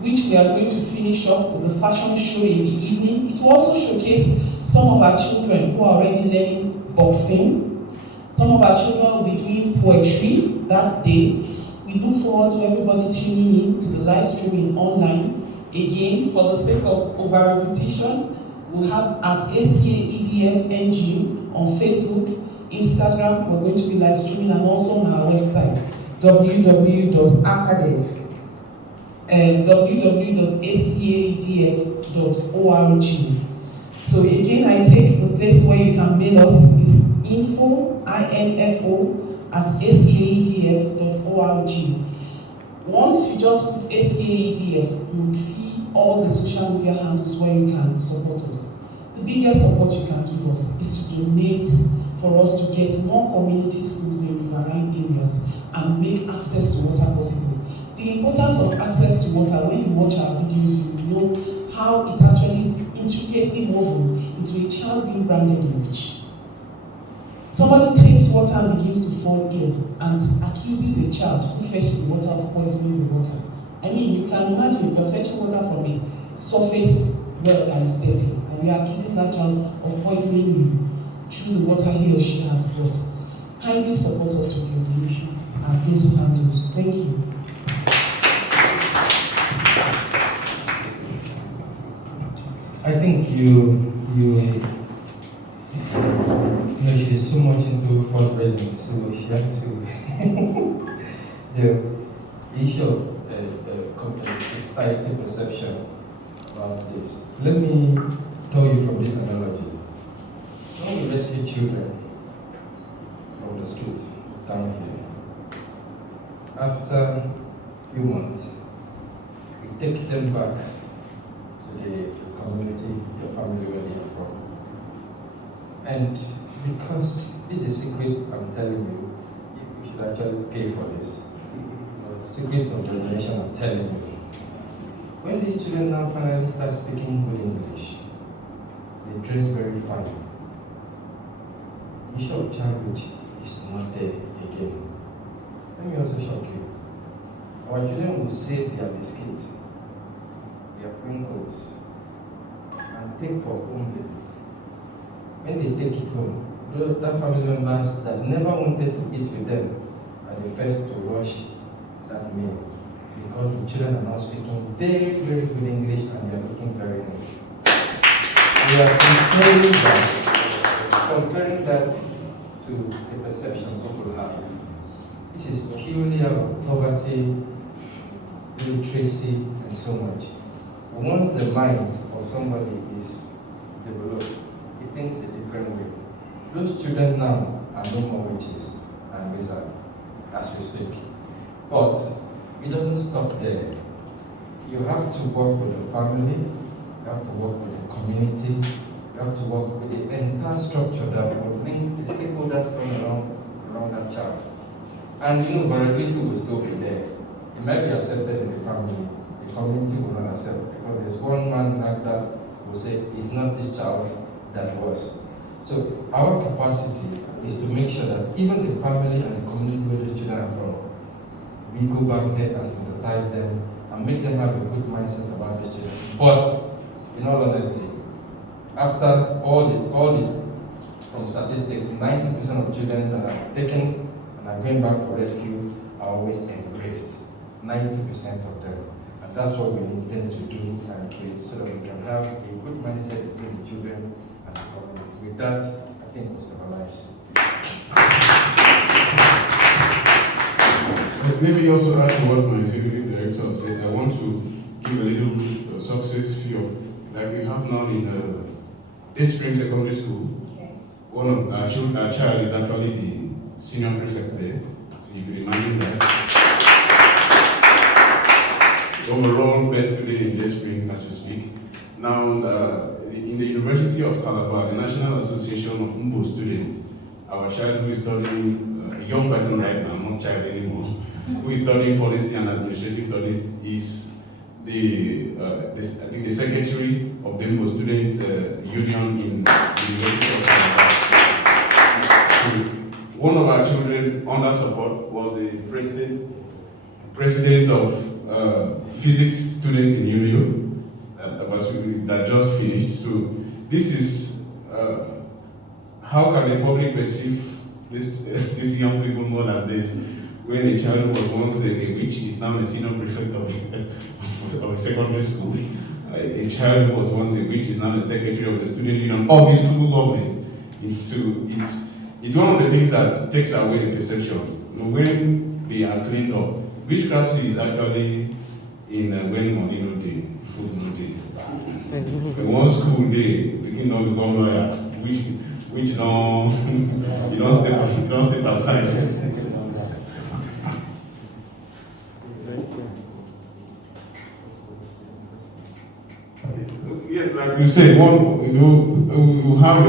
which we are going to finish up with the fashion show in the evening. It will also showcase some of our children who are already learning boxing. Some of our children will be doing poetry that day. We look forward to everybody tuning in to the live streaming online. Again, for the sake of over-repetition, we'll have at ACAEDF NG on Facebook, Instagram. We're going to be live streaming, and also on our website, www.acadef.ng. www.acaedf.org. So again, I take the place where you can mail us is info@acaedf.org. Once you just put ACAEDF, you will see all the social media handles where you can support us. The biggest support you can give us is to donate for us to get more community schools in riverine areas and make access to water possible. The importance of access to water, when you watch our videos, you will know how it actually is intricately woven into a child being branded rich. Somebody takes water and begins to fall ill and accuses a child who fetched the water of poisoning the water. I mean, you can imagine you're fetching water from a surface well that is dirty, and you're accusing that child of poisoning you through the water he or she has brought. Kindly support us with your donation and those handles. Thank you. I think she's so much into fundraising, so she had to the issue of society perception about this. Let me tell you from this analogy. When we rescue children from the streets down here, after a few months, we take them back to the community, your family where they are from. And because this is a secret, I'm telling you, you should actually pay for this. The secret of the nation, I'm telling you. When these children now finally start speaking good English, they dress very fine. The issue of childhood is not there again. Let me also shock you. Our children will save their biscuits, their Pringles, and take for home visits. When they take it home, those family members that never wanted to eat with them are the first to rush that meal, because the children are now speaking very, very good English and they are looking very neat. We are comparing that to the perception people have. This is purely out of poverty, illiteracy, and so much. Once the minds of somebody is developed, he thinks a different way. Those children now are no more witches and wizards as we speak. But it doesn't stop there. You have to work with the family, you have to work with the community, you have to work with the entire structure that will link the stakeholders going around that child. And variability will still be there. It might be accepted in the family, the community will not accept, because there's one man like that who say it's not this child that was. So our capacity is to make sure that even the family and the community where the children are from, we go back there and sympathize them and make them have a good mindset about the children. But in all honesty, after all the from statistics, 90% of children that are taken and are going back for rescue are always embraced. 90% of them. And that's what we intend to do and create, so that we can have a good mindset between the children and the community. With that, I think we'll stabilize. Let me also add to what my executive director said. I want to give a little success feel that we have now in this spring secondary school. One of our child is actually the senior prefect there, so you can imagine that. Overall, best student in this spring as we speak. Now, in the University of Calabar, the National Association of Umbo Students, our child who is studying, a young person right now, not child anymore, who is studying policy and administrative studies, is I think the secretary of the Umbo Students Union in the University of Calabar. So, one of our children under support was the president of physics student in UNIO that just finished. So this is how can the public perceive these young people more than this? When a child was once a witch is now a senior prefect of a secondary school. A child who was once a witch is now the secretary of the student union of the school government. It's one of the things that takes away the perception. When they are cleaned up, witchcraft is actually a in when money no dey, food no dey. In one school day, pikin don become lawyer, which no, you don't step aside. Yes, like you said, we have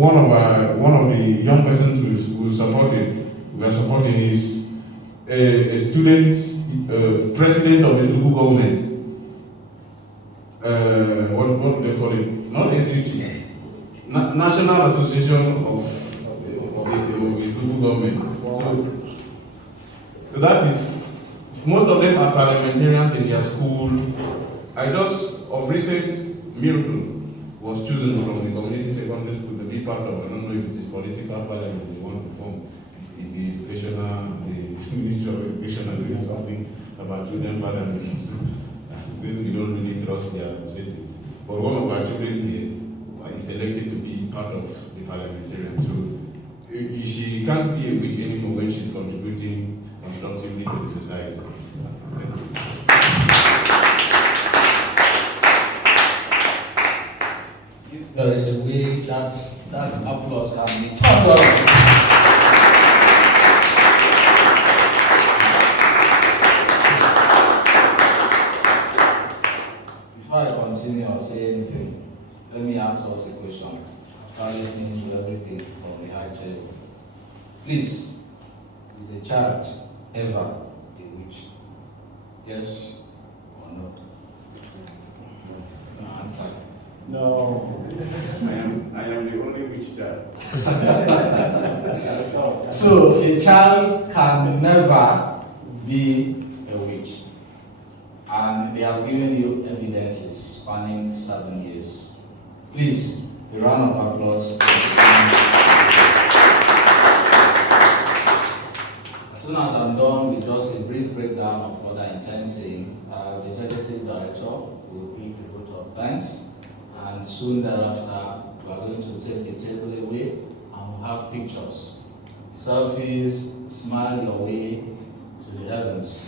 one of the young persons we are supporting is a student, president of his local government. What do they call it? Not ACAEDF, National Association of his local government. So that is, most of them are parliamentarians in their school. Of recent, Miracle was chosen from the community secondary school to be part of, I don't know if it is political parliament they want to form in the Ministry of Education and doing something about children parliament. Since we don't really trust their settings. But one of our children here is selected to be part of the parliamentarian. So she can't be a witch anymore when she's contributing constructively to the society. If there is a way that applause can be turned on. Before I continue or say anything, let me ask us a question after listening to everything from the high table. Please, is a child ever a witch? Yes or no? No answer. No. I am the only witch child. So a child can never be a witch. And they have given you evidences spanning 7 years. Please, a round of applause. As soon as I'm done with just a brief breakdown of what I intend saying, the executive director will give a vote of thanks. And soon thereafter, we are going to take the table away and we'll have pictures. Selfies, smile your way to the heavens.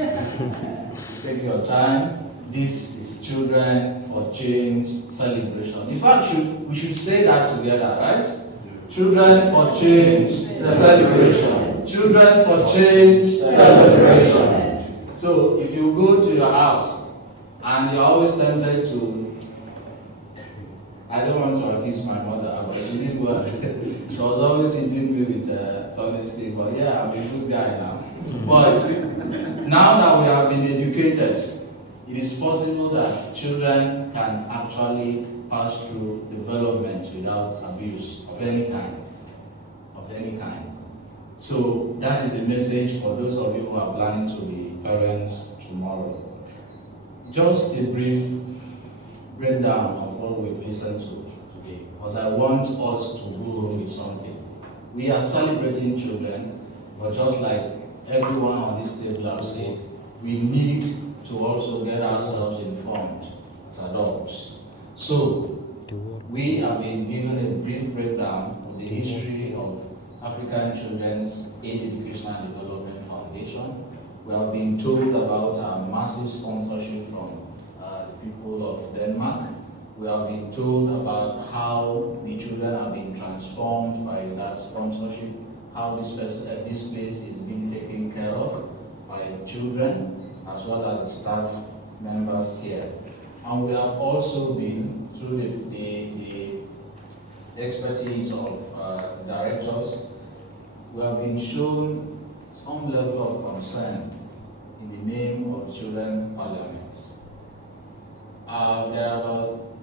Take your time. This is Children for Change celebration. In fact, we should say that together, right? Children for Change celebration. Children for Change celebration. So if you go to your house and you're always tempted to, I don't want to accuse my mother, but she did well. She was always hitting me with tonic stick, but yeah, I'm a good guy now. But now that we have been educated, it is possible that children can actually pass through development without abuse of any kind. So that is the message for those of you who are planning to be parents tomorrow. Just a brief breakdown of what we've listened to today, because I want us to go home with something. We are celebrating children, but just like everyone on this table have said, we need to also get ourselves informed as adults. So, we have been given a brief breakdown of the history of African Children's Aid, Education and Development Foundation. We have been told about our massive sponsorship from people of Denmark. We have been told about how the children have been transformed by that sponsorship, how this place is being taken care of by children as well as the staff members here. And we have also been, through the expertise of directors, we have been shown some level of concern in the name of Children Parliaments. There are about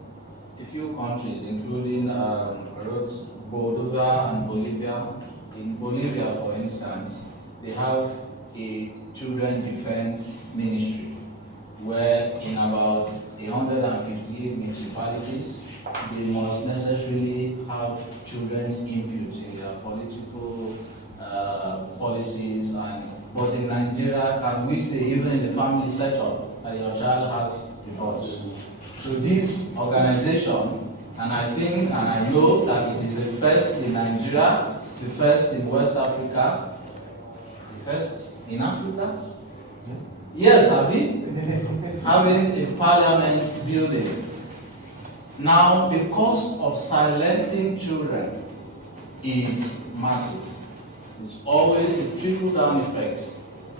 a few countries, including Moldova and Bolivia. In Bolivia, for instance, they have a children defense ministry, where in about 158 municipalities, they must necessarily have children's input in their political policies. But in Nigeria, can we say, even in the family setup, that your child has divorce? So this organization, and I think and I know that it is the first in Nigeria, the first in West Africa, the first in Africa? Yes, Abi? having a parliament building. Now, the cost of silencing children is massive. It's always a trickle-down effect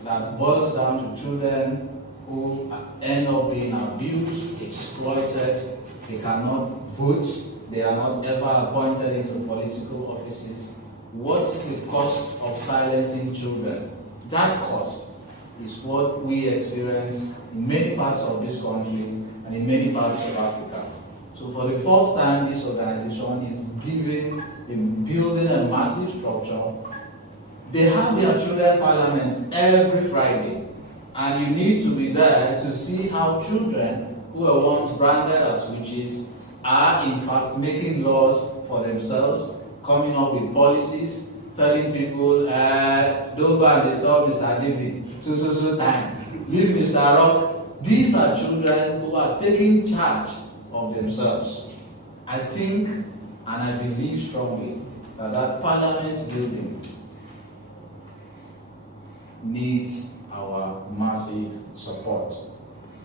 that boils down to children who end up being abused, exploited. They cannot vote. They are not ever appointed into political offices. What is the cost of silencing children? That cost is what we experience in many parts of this country and in many parts of Africa. So for the first time, this organization is building a massive structure. They have their children parliaments every Friday, and you need to be there to see how children who were once branded as witches are in fact making laws for themselves, coming up with policies, telling people, don't go and disturb Mr. David, so time, leave Mr. Rock. These are children who are taking charge of themselves. I think, and I believe strongly, that parliament building needs our massive support.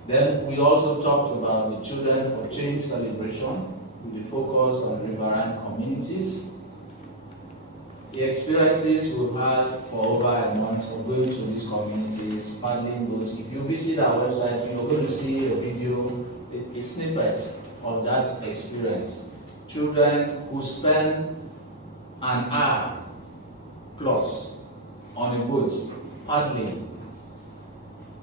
Then we also talked about the Children for Change celebration with the focus on riverine communities. The experiences we've had for over a month of going to these communities, paddling boats. If you visit our website, you're going to see a video, a snippet of that experience. Children who spend an hour plus on a boat paddling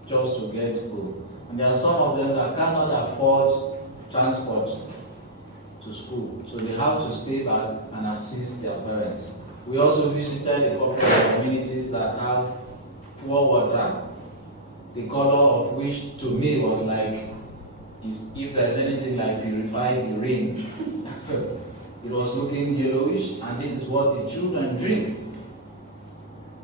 just to get home. And there are some of them that cannot afford transport to school, so they have to stay back and assist their parents. We also visited a couple of communities that have poor water, the color of which to me was like, if there's anything like purified urine, it was looking yellowish, and this is what the children drink.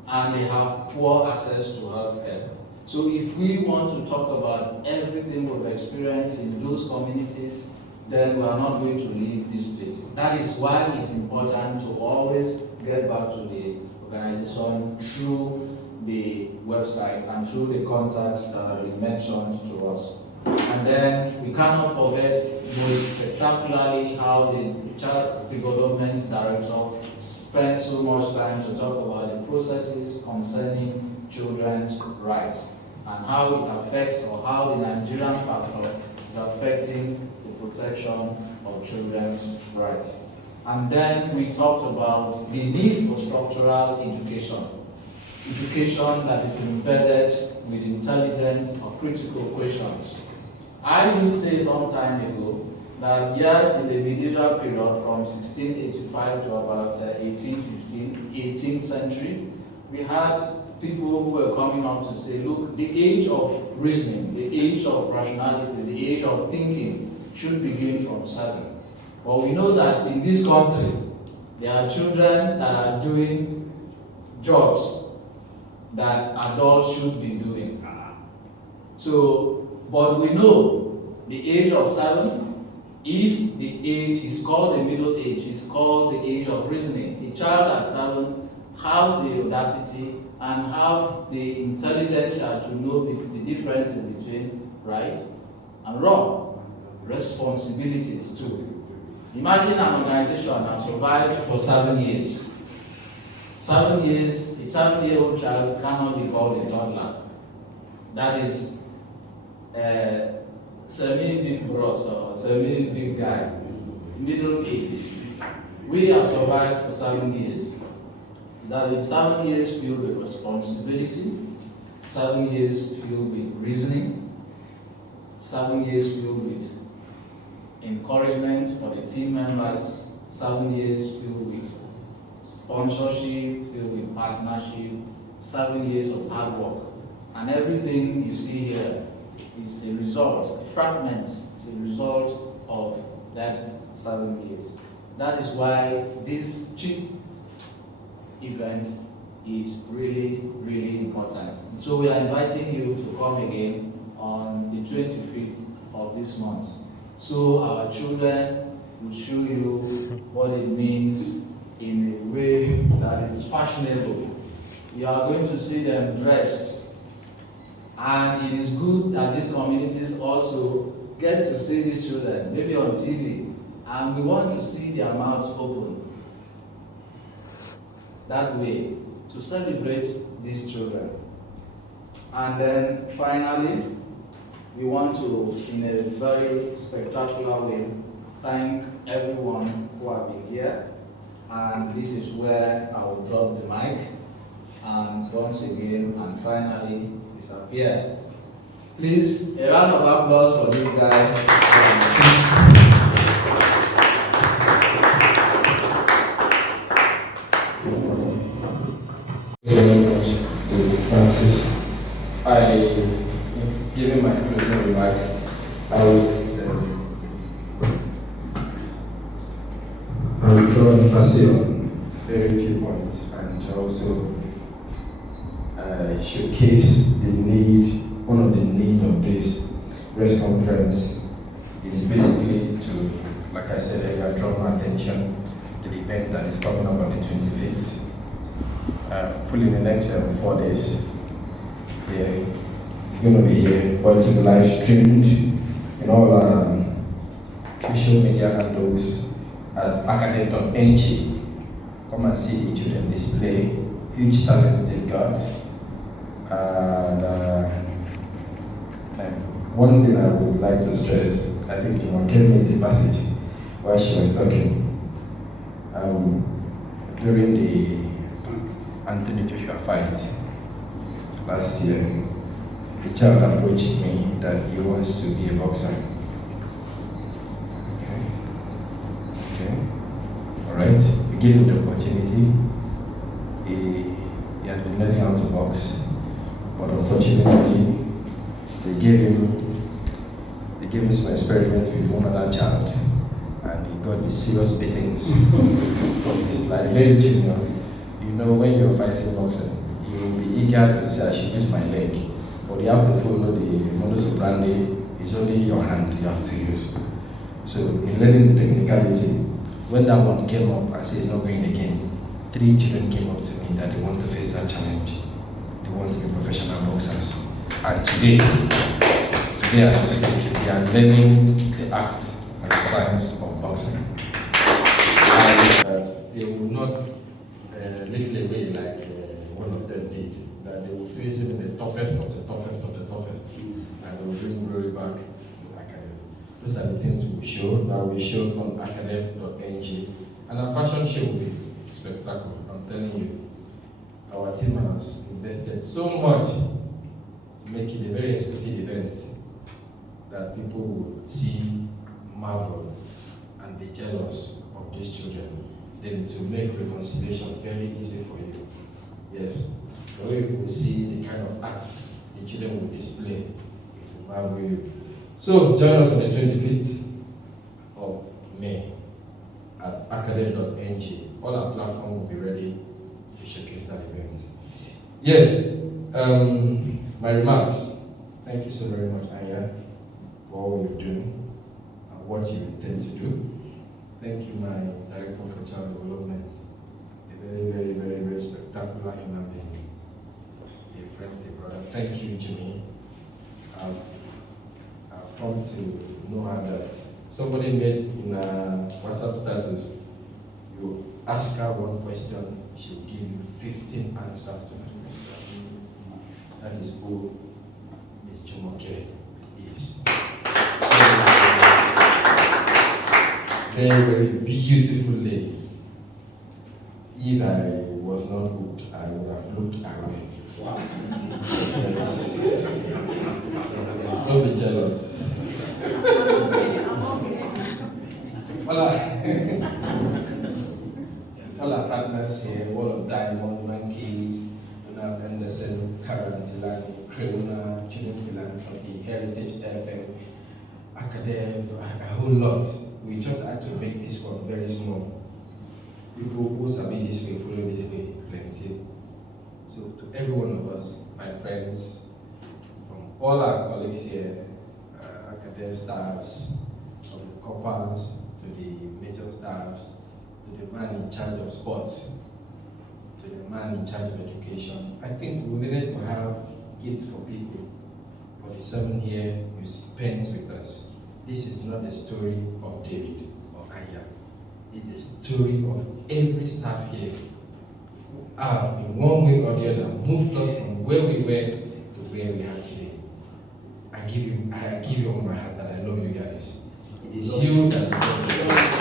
And they have poor access to health care. So if we want to talk about everything we've experienced in those communities, then we are not going to leave this place. That is why it's important to always get back to the organization through the website and through the contacts that have been mentioned to us. And then we cannot forget most spectacularly how the Child Development Director spent so much time to talk about the processes concerning children's rights and how it affects, or how the Nigerian factor is affecting the protection of children's rights. And then we talked about the need for structural education that is embedded with intelligent or critical questions. I did say some time ago that yes, in the medieval period from 1685 to about 1815, 18th century, we had people who were coming up to say, look, the age of reasoning, the age of rationality, the age of thinking should begin from 7. But we know that in this country, there are children that are doing jobs that adults should be doing. So, but we know the age of 7 is the age, is called the middle age, is called the age of reasoning. A child at 7 have the audacity and have the intelligence to know the difference between right and wrong. Responsibilities too. Imagine an organization that survived for 7 years. 7 years, a 7-year-old child cannot be called a toddler. That is semi-big bros or semi-big guy, middle age. We have survived for 7 years. That is 7 years filled with responsibility, 7 years filled with reasoning, 7 years filled with encouragement for the team members, 7 years filled with sponsorship, filled with partnership, 7 years of hard work. And everything you see here is a result, a fragment, is a result of that 7 years. That is why this cheap event is really, really important. So we are inviting you to come again on the 25th of this month. So our children will show you what it means in a way that is fashionable. You are going to see them dressed And it is good that these communities also get to see these children, maybe on TV, and we want to see their mouths open that way to celebrate these children. And then finally, we want to, in a very spectacular way, thank everyone who have been here. And this is where I will drop the mic and once again and finally disappear. Please, a round of applause for this guy. Francis. Given my closing remark, I will draw emphasis on very few points and also showcase the need, one of the need of this press conference is basically to, like I said earlier, draw my attention to the event that is coming up on the 25th. Probably in the next 4 days. Yeah, it's going to be here, but to be live streamed in all social media handles at ACAEDF.ng. Come and see the children display huge talent they've got. And one thing I would like to stress, I think Jimon gave me the passage while she was talking. During the Anthony Joshua fight last year, a child approached me that he wants to be a boxer. Okay. All right. We gave him the opportunity. He has been learning how to box, but unfortunately, they gave him some experiment with one other child, and he got these serious beatings. It's like very junior. You know, when you're fighting boxing, you will be eager to say, I should use my leg. But you have to follow the modus operandi. It's only your hand you have to use. So in learning the technicality, when that one came up and said it's not going again, 3 children came up to me that they want to face that challenge. They want to be professional boxers. And today as we speak, they are learning the art and science of boxing. And that they will not little away like one of them did, that they will face even the toughest of the toughest of the toughest, and they will bring glory back to ACAEDF. Those are the things we will show, that we show on ACAEDF.ng, and our fashion show will be spectacular. I'm telling you, our team has invested so much to make it a very exclusive event that people will see, marvel, and be jealous of these children. Then to make reconciliation very easy for you. Yes, the way we will see the kind of act the children will display, it will marvel you. So join us on the 25th of May at ACAEDF.ng. All our platform will be ready to showcase that event. Yes, my remarks. Thank you so very much, Aya, for all you're doing and what you intend to do. Thank you, my Director for Child Development, a very, very, very, very spectacular human being, a friend, a brother. Thank you, Jimmy. I've come to know her that somebody made in a WhatsApp status, you ask her one question, she will give you 15 answers to that question. That is who Ms. Jumoke is. Very, very beautiful lady. If I was not good, I would have looked away. Wow. Don't be jealous. All our partners here, Wall of Diamond, Monkeys, Donald Anderson, Karen Tilani, Creona, Children Philanthropy, Heritage FM, ACAEDF, a whole lot. We just had to make this one very small. People who sabi this way, follow this way, plenty. So to every one of us, my friends, from all our colleagues here, ACAEDF staffs, from the corpers, to the major staffs, to the man in charge of sports, to the man in charge of education. I think we needed to have gifts for people for the 7 years you spent with us. This is not the story of David or Aya. It's a story of every staff here who have, in one way or the other, moved us from where we were to where we are today. I give you all my heart that I love you guys. It is you that deserve the best.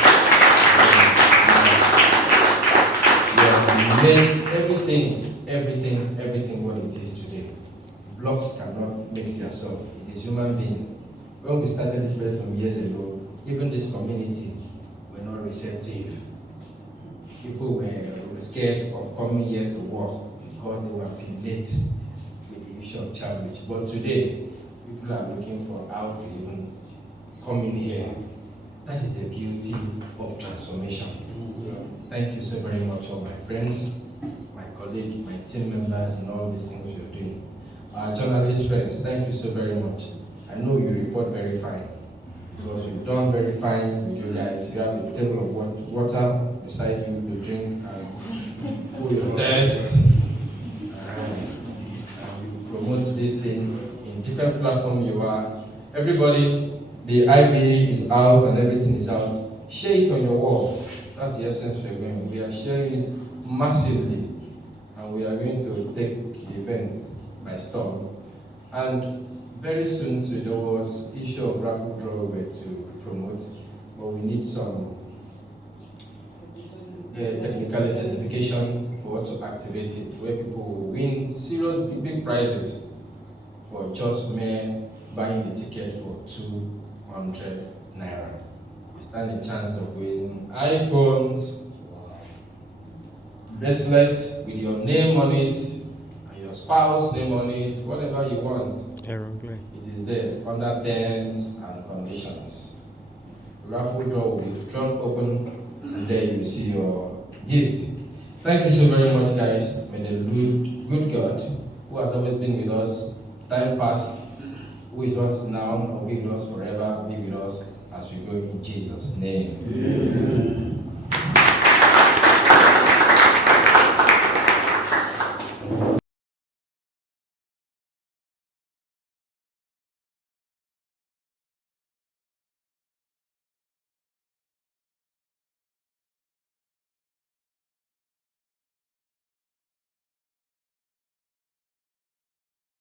You have made everything what it is today. Blocks cannot make themselves. It is human beings. When we started this place some years ago, even this community were not receptive. People were scared of coming here to work because they were affiliated with the issue of challenge. But today, people are looking for how to even come in here. That is the beauty of transformation. Thank you so very much, all my friends, my colleagues, my team members, and all these things you're doing. Our journalist friends, thank you so very much. I know you report very fine, because you've done very fine with you guys. You have a table of water beside you to drink and cool your thirst. And you promote this thing in different platforms you are. Everybody, the IPA is out and everything is out. Share it on your wall. That's the essence we're going. We are sharing it massively, and we are going to take the event by storm. And very soon, so there was issue of raffle draw we were to promote, but we need some technical certification for to activate it, where people will win serious big prizes for just mere buying the ticket for 200 naira. We stand a chance of winning iPhones, bracelets with your name on it, and your spouse name on it, whatever you want. It is there under terms and conditions. The raffle draw will be drawn open, and there you see your gift. Thank you so very much, guys. May the good God, who has always been with us, time past, who is with us now, and will be with us forever, be with us